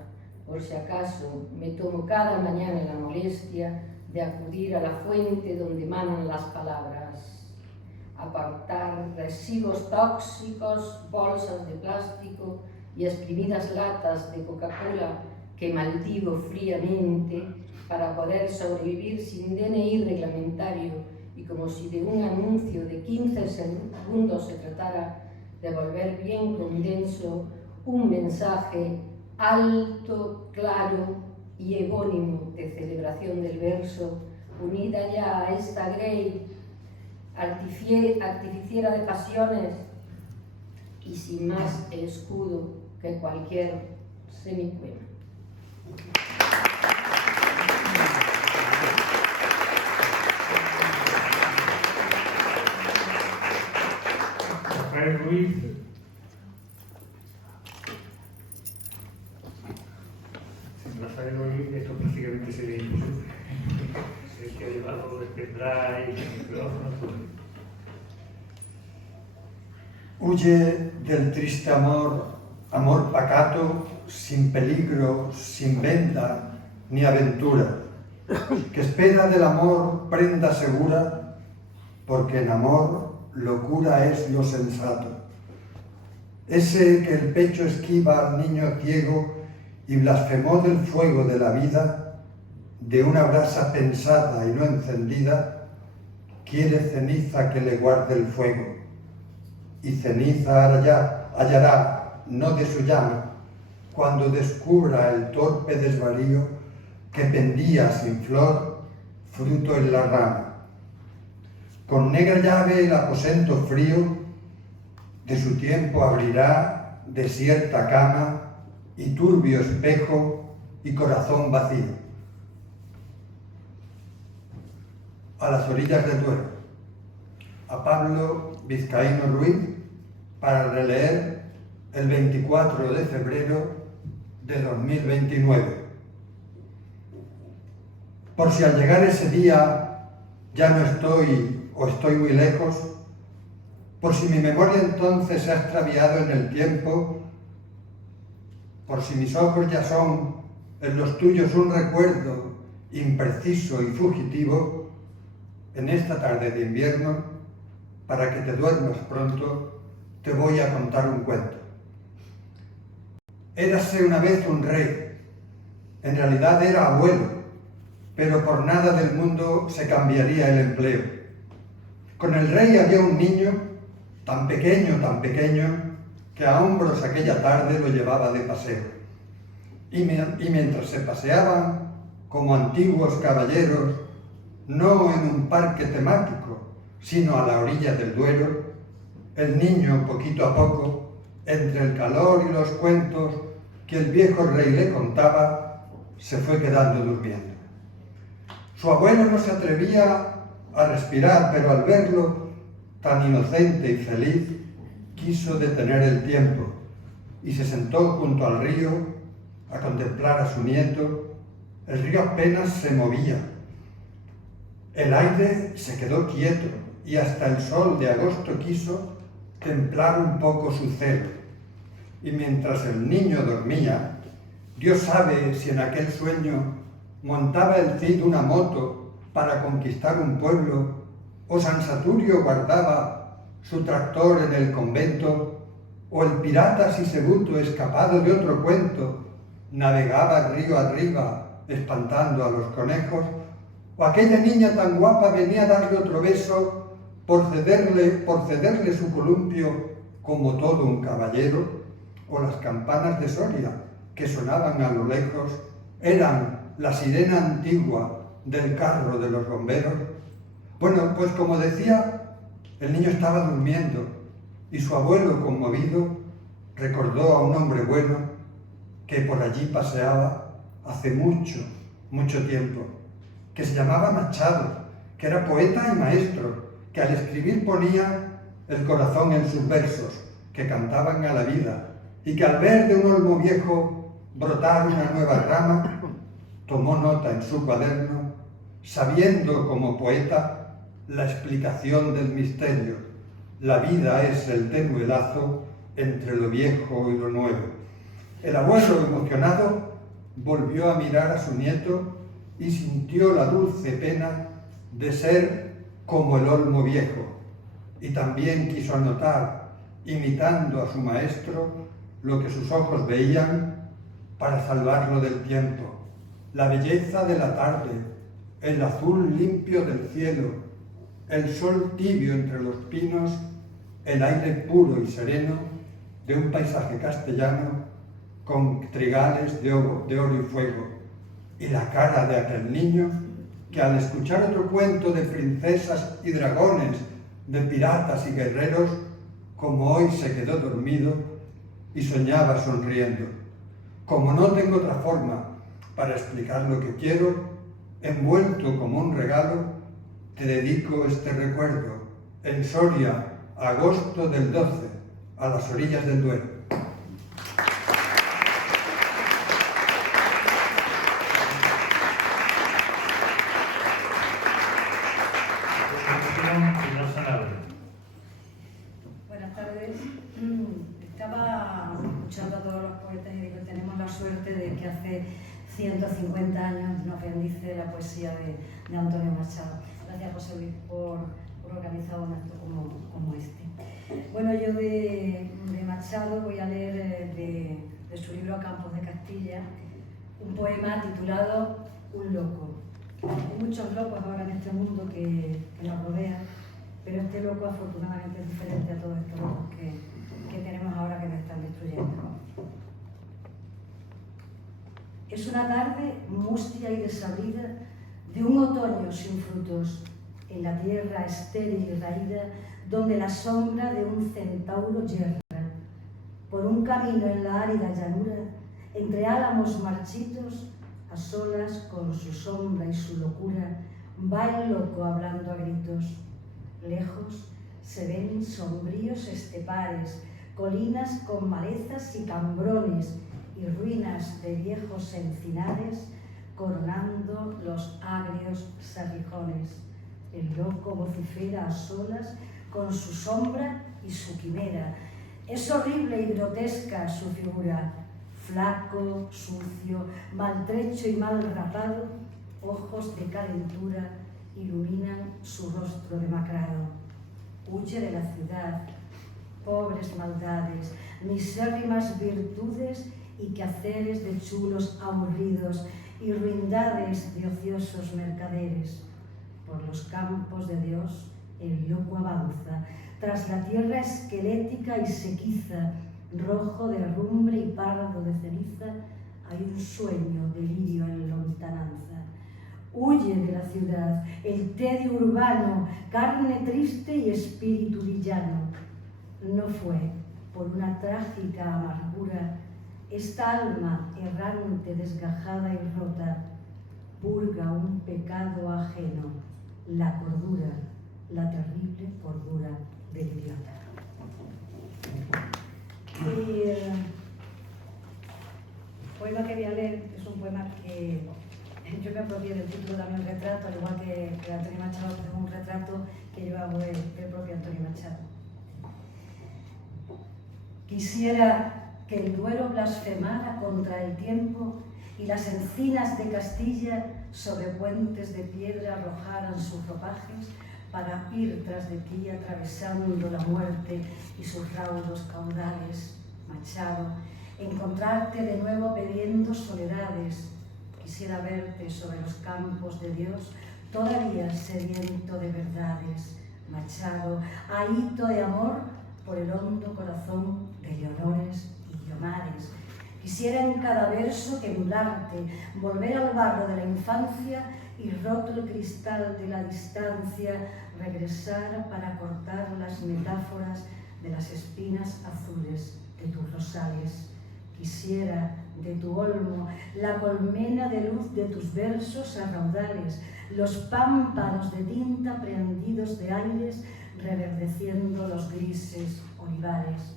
Por si acaso, me tomo cada mañana la molestia de acudir a la fuente donde emanan las palabras, apartar residuos tóxicos, bolsas de plástico y exprimidas latas de Coca-Cola que maldigo fríamente para poder sobrevivir sin DNI reglamentario y como si de un anuncio de 15 segundos se tratara de volver bien condenso un mensaje alto, claro y egónimo de celebración del verso, unida ya a esta grey artificiera de pasiones y sin más escudo que cualquier semipoema. Rafael Ruiz. Sin Rafael Ruiz esto prácticamente sería imposible. El que ha llevado el pendrive, el micrófono, todo. Huye del triste amor, amor pacato, sin peligro, sin venda ni aventura, que espera del amor prenda segura, porque en amor locura es lo sensato. Ese que el pecho esquiva al niño ciego y blasfemó del fuego de la vida, de una brasa pensada y no encendida, quiere ceniza que le guarde el fuego, y ceniza hallará, no de su llama, cuando descubra el torpe desvarío que pendía sin flor, fruto en la rama. Con negra llave el aposento frío de su tiempo abrirá desierta cama y turbio espejo y corazón vacío. A las orillas del Duero, a Pablo Vizcaíno Ruiz, para releer el 24 de febrero de 2029. Por si al llegar ese día ya no estoy o estoy muy lejos, por si mi memoria entonces se ha extraviado en el tiempo, por si mis ojos ya son en los tuyos un recuerdo impreciso y fugitivo, en esta tarde de invierno, para que te duermas pronto, te voy a contar un cuento. Érase una vez un rey, en realidad era abuelo, pero por nada del mundo se cambiaría el empleo. Con el rey había un niño, tan pequeño, que a hombros aquella tarde lo llevaba de paseo. Y mientras se paseaban, como antiguos caballeros, no en un parque temático, sino a la orilla del Duero, el niño, poquito a poco, entre el calor y los cuentos que el viejo rey le contaba, se fue quedando durmiendo. Su abuelo no se atrevía a respirar, pero al verlo tan inocente y feliz, quiso detener el tiempo y se sentó junto al río a contemplar a su nieto. El río apenas se movía. El aire se quedó quieto y hasta el sol de agosto quiso templar un poco su celo. Y mientras el niño dormía, Dios sabe si en aquel sueño montaba el Cid una moto para conquistar un pueblo, o San Saturio guardaba su tractor en el convento, o el pirata Sisebuto, escapado de otro cuento, navegaba río arriba espantando a los conejos, o aquella niña tan guapa venía a darle otro beso por cederle su columpio como todo un caballero, o las campanas de Soria que sonaban a lo lejos eran la sirena antigua del carro de los bomberos. Bueno, pues como decía, El niño estaba durmiendo y su abuelo, conmovido, recordó a un hombre bueno que por allí paseaba hace mucho, mucho tiempo, que se llamaba Machado, que era poeta y maestro, que al escribir ponía el corazón en sus versos, que cantaban a la vida, y que al ver de un olmo viejo brotar una nueva rama, tomó nota en su cuaderno, sabiendo como poeta la explicación del misterio. La vida es el tenue lazo entre lo viejo y lo nuevo. El abuelo, emocionado, volvió a mirar a su nieto y sintió la dulce pena de ser como el olmo viejo. Y también quiso anotar, imitando a su maestro, lo que sus ojos veían para salvarlo del tiempo. La belleza de la tarde, el azul limpio del cielo, el sol tibio entre los pinos, el aire puro y sereno de un paisaje castellano con trigales de oro y fuego, y la cara de aquel niño que al escuchar otro cuento de princesas y dragones, de piratas y guerreros, como hoy se quedó dormido y soñaba sonriendo. Como no tengo otra forma para explicar lo que quiero, envuelto como un regalo, te dedico este recuerdo, en Soria, agosto del 12, a las orillas del Duero. Buenas tardes. Estaba escuchando a todos los poetas y digo, tenemos la suerte de que hace 150 años nos bendice la poesía de Antonio Machado. Gracias, José Luis, por organizar un acto como este. Bueno, yo de Machado voy a leer de su libro Campos de Castilla un poema titulado Un loco. Hay muchos locos ahora en este mundo que nos rodean, pero este loco afortunadamente es diferente a todos estos locos que tenemos ahora que nos están destruyendo. Es una tarde mustia y desabrida de un otoño sin frutos, en la tierra estéril y raída, donde la sombra de un centauro yerra. Por un camino en la árida llanura, entre álamos marchitos, a solas con su sombra y su locura, va el loco hablando a gritos. Lejos se ven sombríos estepares, colinas con malezas y cambrones, y ruinas de viejos encinares coronando los agrios sarricones. El loco vocifera a solas con su sombra y su quimera. Es horrible y grotesca su figura, flaco, sucio, maltrecho y mal rapado, ojos de calentura iluminan su rostro demacrado. Huye de la ciudad, pobres maldades, misérrimas virtudes y quehaceres de chulos aburridos y ruindades de ociosos mercaderes. Por los campos de Dios el loco avanza, tras la tierra esquelética y sequiza, rojo de herrumbre y pardo de ceniza, hay un sueño de lirio en lontananza. Huye de la ciudad, el tedio urbano, carne triste y espíritu villano. No fue por una trágica amargura esta alma errante, desgajada y rota, purga un pecado ajeno, la cordura, la terrible cordura del idiota. Y el poema que voy a leer es un poema que yo me apropié del título también, un retrato, al igual que Antonio Machado, es un retrato que lleva el propio Antonio Machado. Quisiera que el Duero blasfemara contra el tiempo y las encinas de Castilla sobre puentes de piedra arrojaran sus ropajes para ir tras de ti atravesando la muerte y sus raudos caudales. Machado, encontrarte de nuevo bebiendo soledades. Quisiera verte sobre los campos de Dios, todavía sediento de verdades. Machado, ahito de amor por el hondo corazón de Leonores y Guiomares. Quisiera en cada verso temblarte, volver al barro de la infancia y roto el cristal de la distancia, regresar para cortar las metáforas de las espinas azules de tus rosales. Quisiera de tu olmo la colmena de luz de tus versos a raudales, los pámpanos de tinta prendidos de aires reverdeciendo los grises olivares.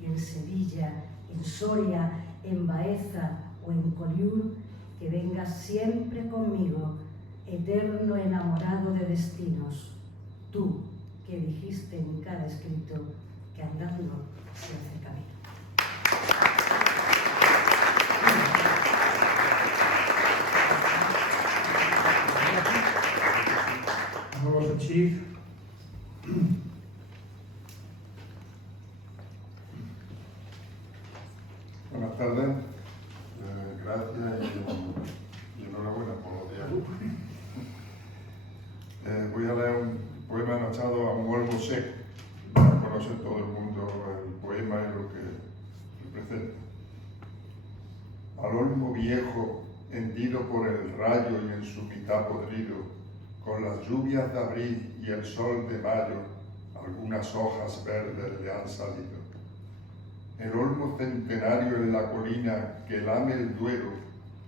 Y en Sevilla, en Soria, en Baeza o en Collioure, que vengas siempre conmigo, eterno enamorado de destinos. Tú, que dijiste en cada escrito que andando se hace camino. Vamos a Chief. Buenas tardes, gracias y enhorabuena por los días. Voy a leer un poema anachado a un olmo seco. Ya conoce todo el mundo el poema y lo que representa. Al olmo viejo, hendido por el rayo y en su mitad podrido, con las lluvias de abril y el sol de mayo, algunas hojas verdes le han salido. El olmo centenario en la colina que lame el Duero,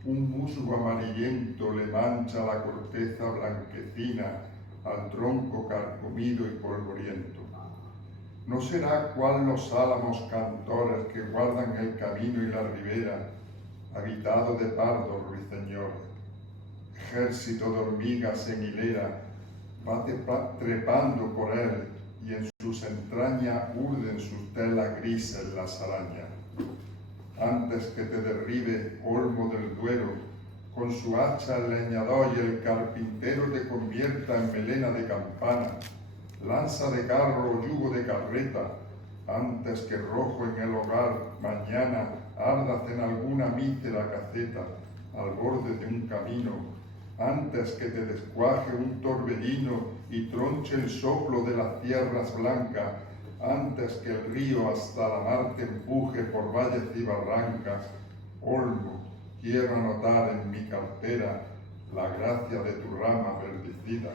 un musgo amarillento le mancha la corteza blanquecina al tronco carcomido y polvoriento. ¿No será cual los álamos cantores que guardan el camino y la ribera, habitado de pardos ruiseñores? Ejército de hormigas en hilera va trepando por él, y en sus entrañas urden sus telas grises las arañas. Antes que te derribe, olmo del Duero, con su hacha el leñador y el carpintero te convierta en melena de campana, lanza de carro o yugo de carreta, antes que rojo en el hogar mañana ardas en alguna mísera caceta al borde de un camino, antes que te descuaje un torbellino y tronche el soplo de las tierras blancas, antes que el río hasta la mar te empuje por valles y barrancas. Olmo, quiero anotar en mi cartera la gracia de tu rama verdecida.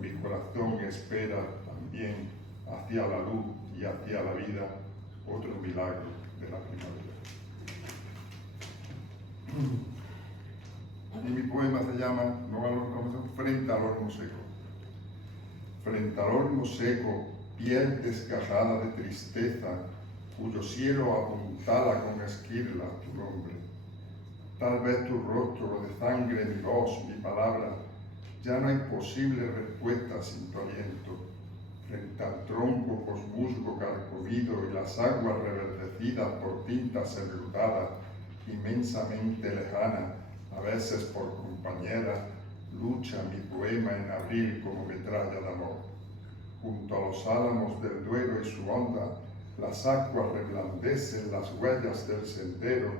Mi corazón espera también hacia la luz y hacia la vida otro milagro de la primavera. Y mi poema se llama Frente al olmo seco. Frente al olmo seco, piel desgajada de tristeza, cuyo cielo apuntala con esquirla tu nombre. Tal vez tu rostro de sangre, mi voz, mi palabra, ya no hay posible respuesta sin tu aliento. Frente al tronco musgo carcomido y las aguas reverdecidas por tintas enlutadas, inmensamente lejana, a veces por compañera, lucha mi poema en abril como metralla de amor. Junto a los álamos del Duero y su onda, las aguas reblandecen las huellas del sendero,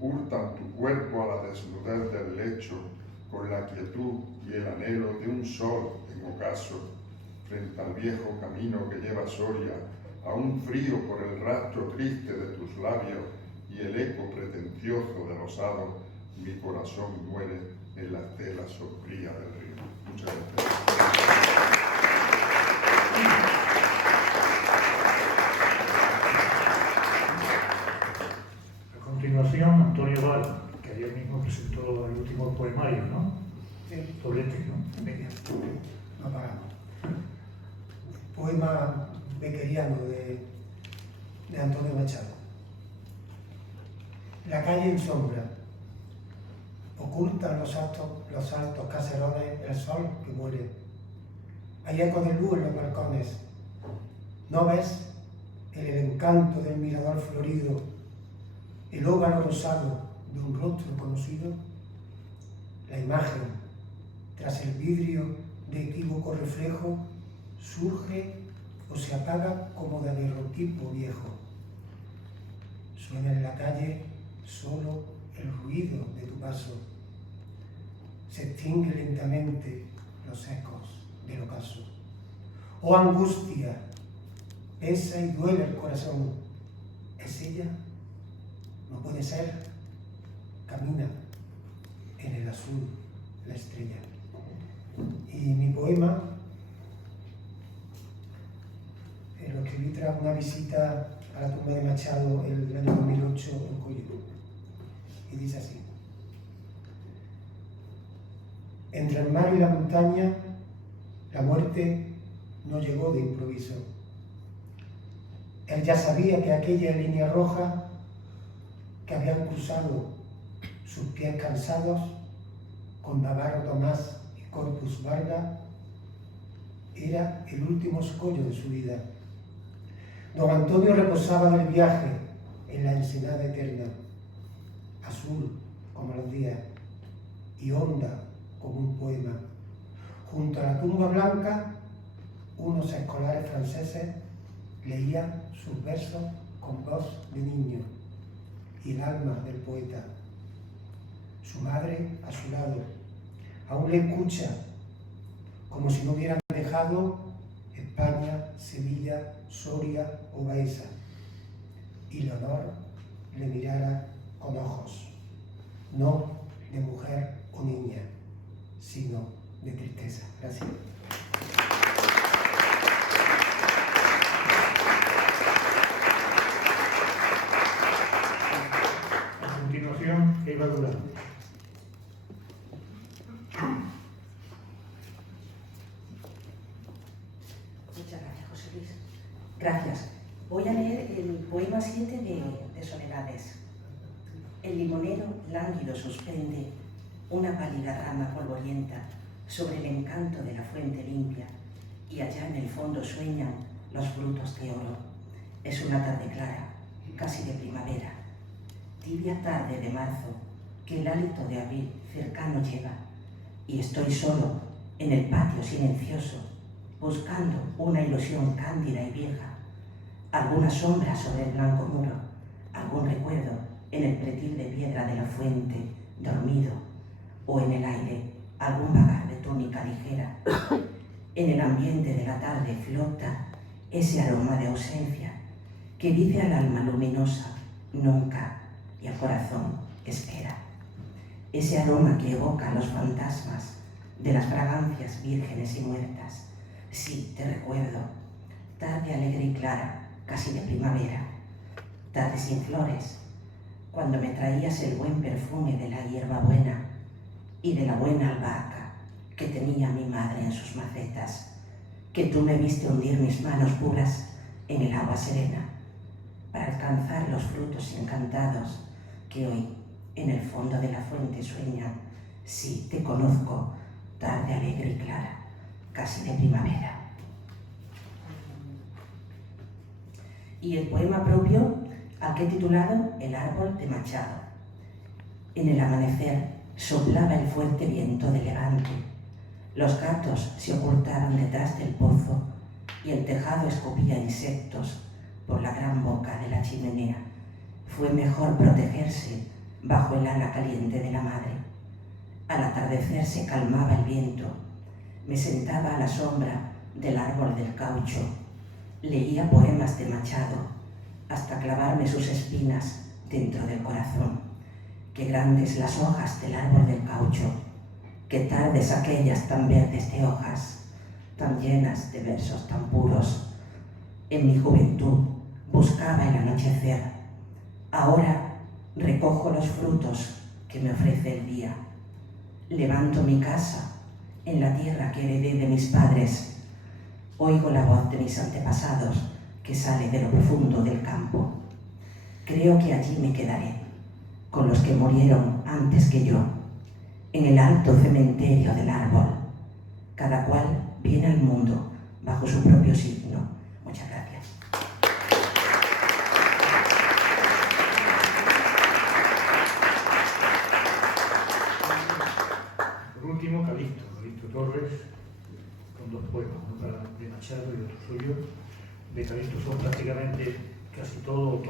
hurtan tu cuerpo a la desnudez del lecho, con la quietud y el anhelo de un sol en ocaso, frente al viejo camino que lleva Soria, aún frío por el rastro triste de tus labios y el eco pretencioso de los hados, mi corazón muere en la tela sombría del río. Muchas gracias. A continuación, Antonio Val, que ayer mismo presentó el último poemario, ¿no? Sí. Doblete, ¿no? Venga. No pagamos. Poema bequeriano de Antonio Machado. La calle en sombra. Ocultan los altos caserones el sol que muere. Hay eco de luz en los balcones. ¿No ves el encanto del mirador florido, el óvalo rosado de un rostro conocido? La imagen, tras el vidrio de equívoco reflejo, surge o se apaga como de aguerrotipo viejo. Suena en la calle solo el ruido de tu paso. Se extingue lentamente los ecos del ocaso. Oh angustia, pesa y duele el corazón. ¿Es ella? No puede ser. Camina en el azul la estrella. Y mi poema lo escribí tras una visita a la tumba de Machado el año 2008 en Cuyo. Y dice así: entre el mar y la montaña, la muerte no llegó de improviso. Él ya sabía que aquella línea roja que habían cruzado sus pies cansados con Navarro Tomás y Corpus Varga era el último escollo de su vida. Don Antonio reposaba del viaje en la ensenada eterna, azul como los días y honda como un poema. Junto a la tumba blanca, unos escolares franceses leían sus versos con voz de niño y el alma del poeta. Su madre a su lado aún le escucha, como si no hubieran dejado España, Sevilla, Soria o Baeza, y Leonor le mirara con ojos, no de mujer o niña, sino de tristeza. Gracias. A continuación, Eva Durán. Muchas gracias, José Luis. Gracias. Voy a leer el poema 7 de Soledades. El limonero lánguido suspende una pálida rama polvorienta sobre el encanto de la fuente limpia, y allá en el fondo sueñan los frutos de oro. Es una tarde clara, casi de primavera, tibia tarde de marzo, que el hálito de abril cercano lleva, y estoy solo en el patio silencioso, buscando una ilusión cándida y vieja, alguna sombra sobre el blanco muro, algún recuerdo en el pretil de piedra de la fuente, dormido, o en el aire, algún vagar de túnica ligera. En el ambiente de la tarde flota ese aroma de ausencia que dice al alma luminosa, nunca, y al corazón, espera. Ese aroma que evoca los fantasmas de las fragancias vírgenes y muertas. Sí, te recuerdo, tarde alegre y clara, casi de primavera, tarde sin flores, cuando me traías el buen perfume de la hierba buena y de la buena albahaca que tenía mi madre en sus macetas, que tú me viste hundir mis manos puras en el agua serena, para alcanzar los frutos encantados que hoy en el fondo de la fuente sueñan. Sí, te conozco, tarde alegre y clara, casi de primavera. Y el poema propio, al que he titulado El árbol de Machado. En el amanecer soplaba el fuerte viento de levante. Los gatos se ocultaban detrás del pozo y el tejado escupía insectos por la gran boca de la chimenea. Fue mejor protegerse bajo el ala caliente de la madre. Al atardecer se calmaba el viento. Me sentaba a la sombra del árbol del caucho. Leía poemas de Machado hasta clavarme sus espinas dentro del corazón. Qué grandes las hojas del árbol del caucho, qué tardes aquellas tan verdes de hojas, tan llenas de versos tan puros. En mi juventud buscaba el anochecer, ahora recojo los frutos que me ofrece el día. Levanto mi casa en la tierra que heredé de mis padres, oigo la voz de mis antepasados que sale de lo profundo del campo. Creo que allí me quedaré, con los que murieron antes que yo, en el alto cementerio del árbol. Cada cual viene al mundo bajo su propio signo. Muchas gracias. Por último, Calixto Torres, con dos poemas, uno de Machado y otro suyo. De Calixto son prácticamente casi todos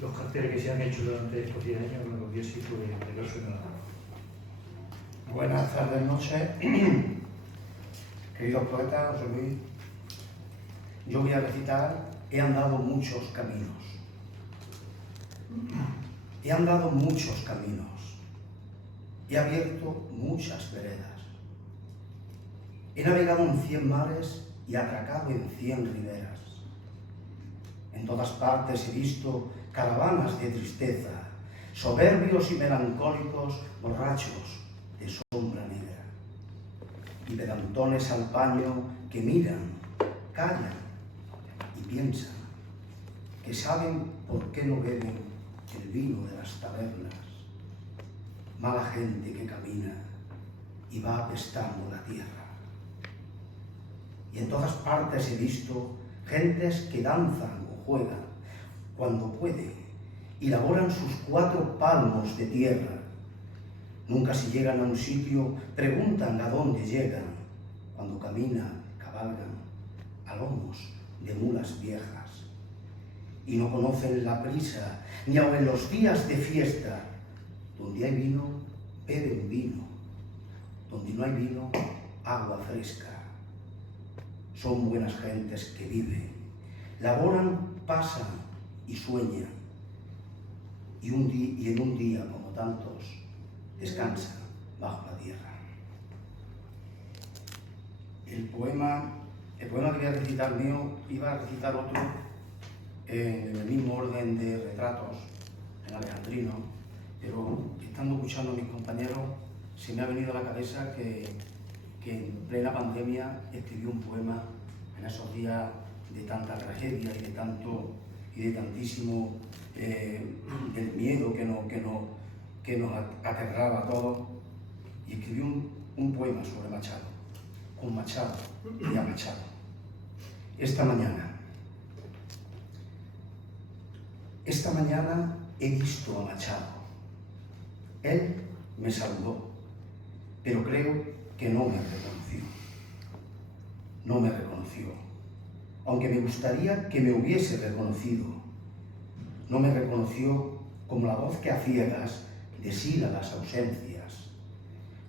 los carteles que se han hecho durante estos 10 años con los 10 ciclos de verso en el árbol. Buenas tardes, noches. Queridos poetas, José Luis, yo voy a recitar He andado muchos caminos. He andado muchos caminos. He abierto muchas veredas. He navegado en 100 mares y atracado en 100 riberas. En todas partes he visto caravanas de tristeza, soberbios y melancólicos, borrachos de sombra negra, y pedantones al paño que miran, callan y piensan, que saben por qué no beben el vino de las tabernas. Mala gente que camina y va apestando la tierra. Y en todas partes he visto gentes que danzan o juegan cuando pueden y laboran sus 4 palmos de tierra. Nunca, si llegan a un sitio, preguntan a dónde llegan. Cuando caminan, cabalgan a lomos de mulas viejas. Y no conocen la prisa, ni aun en los días de fiesta. Donde hay vino, beben vino. Donde no hay vino, agua fresca. Son buenas gentes que viven, laboran, pasan y sueñan. Y en un día, como tantos, descansan bajo la tierra. El poema que voy a recitar mío, iba a recitar otro en el mismo orden de retratos, en alejandrino, pero estando escuchando a mis compañeros, se me ha venido a la cabeza que en plena pandemia escribió un poema en esos días de tanta tragedia y de tantísimo del miedo que nos aterraba a todos, y escribió un poema sobre Machado, con Machado y a Machado. Esta mañana he visto a Machado. Él me saludó, pero creo que no me reconoció. No me reconoció, aunque me gustaría que me hubiese reconocido. No me reconoció como la voz que a ciegas deshila las ausencias.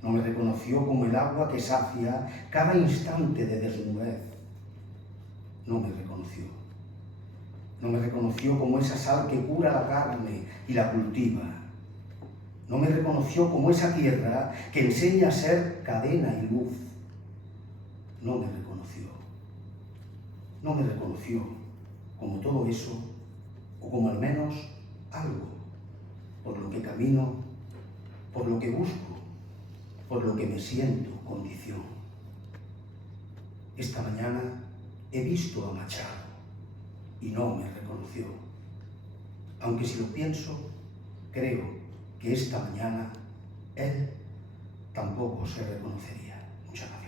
No me reconoció como el agua que sacia cada instante de desnudez. No me reconoció. No me reconoció como esa sal que cura la carne y la cultiva. No me reconoció como esa tierra que enseña a ser cadena y luz. No me reconoció. No me reconoció como todo eso, o como al menos algo, por lo que camino, por lo que busco, por lo que me siento condición. Esta mañana he visto a Machado y no me reconoció. Aunque si lo pienso, creo que esta mañana él tampoco se reconocería. Muchas gracias.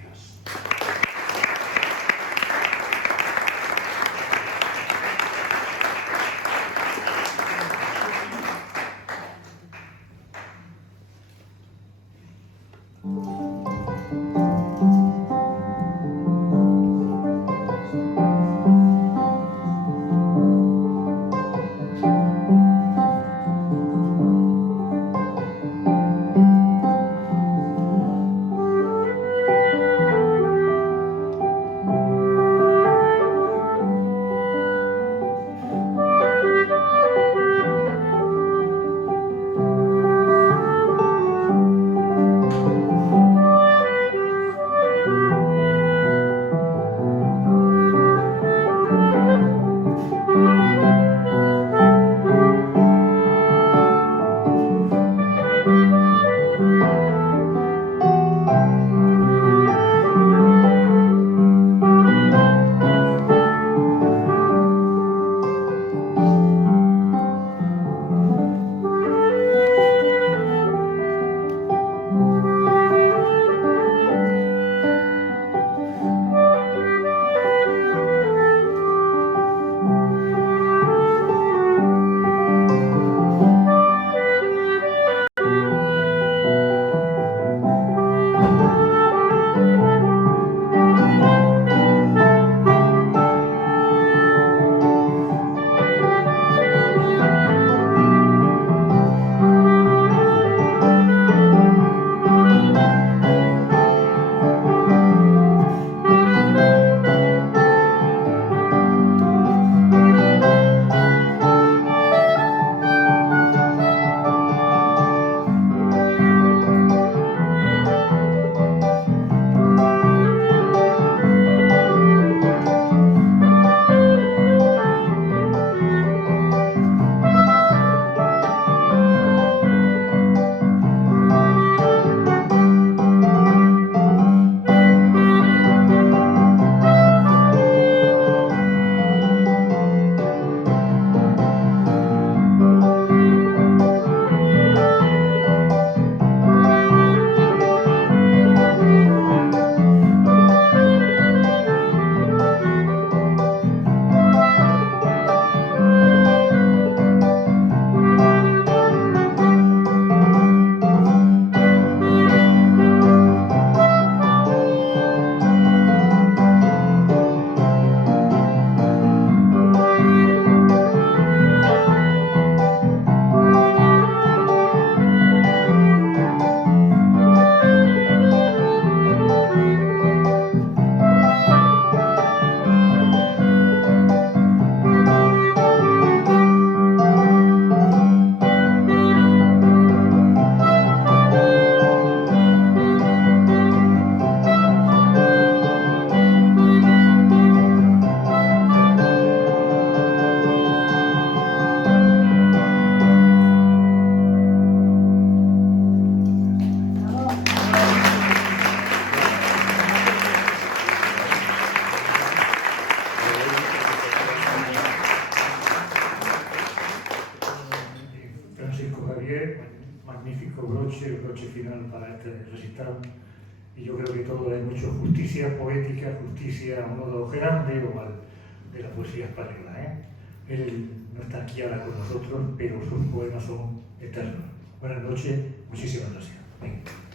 magnífico broche, el broche final para este recital. Y yo creo que todo es mucho justicia poética, justicia a modo grande o de la poesía española. Él no está aquí ahora con nosotros, pero sus poemas son eternos. Buenas noches, muchísimas gracias. Venga.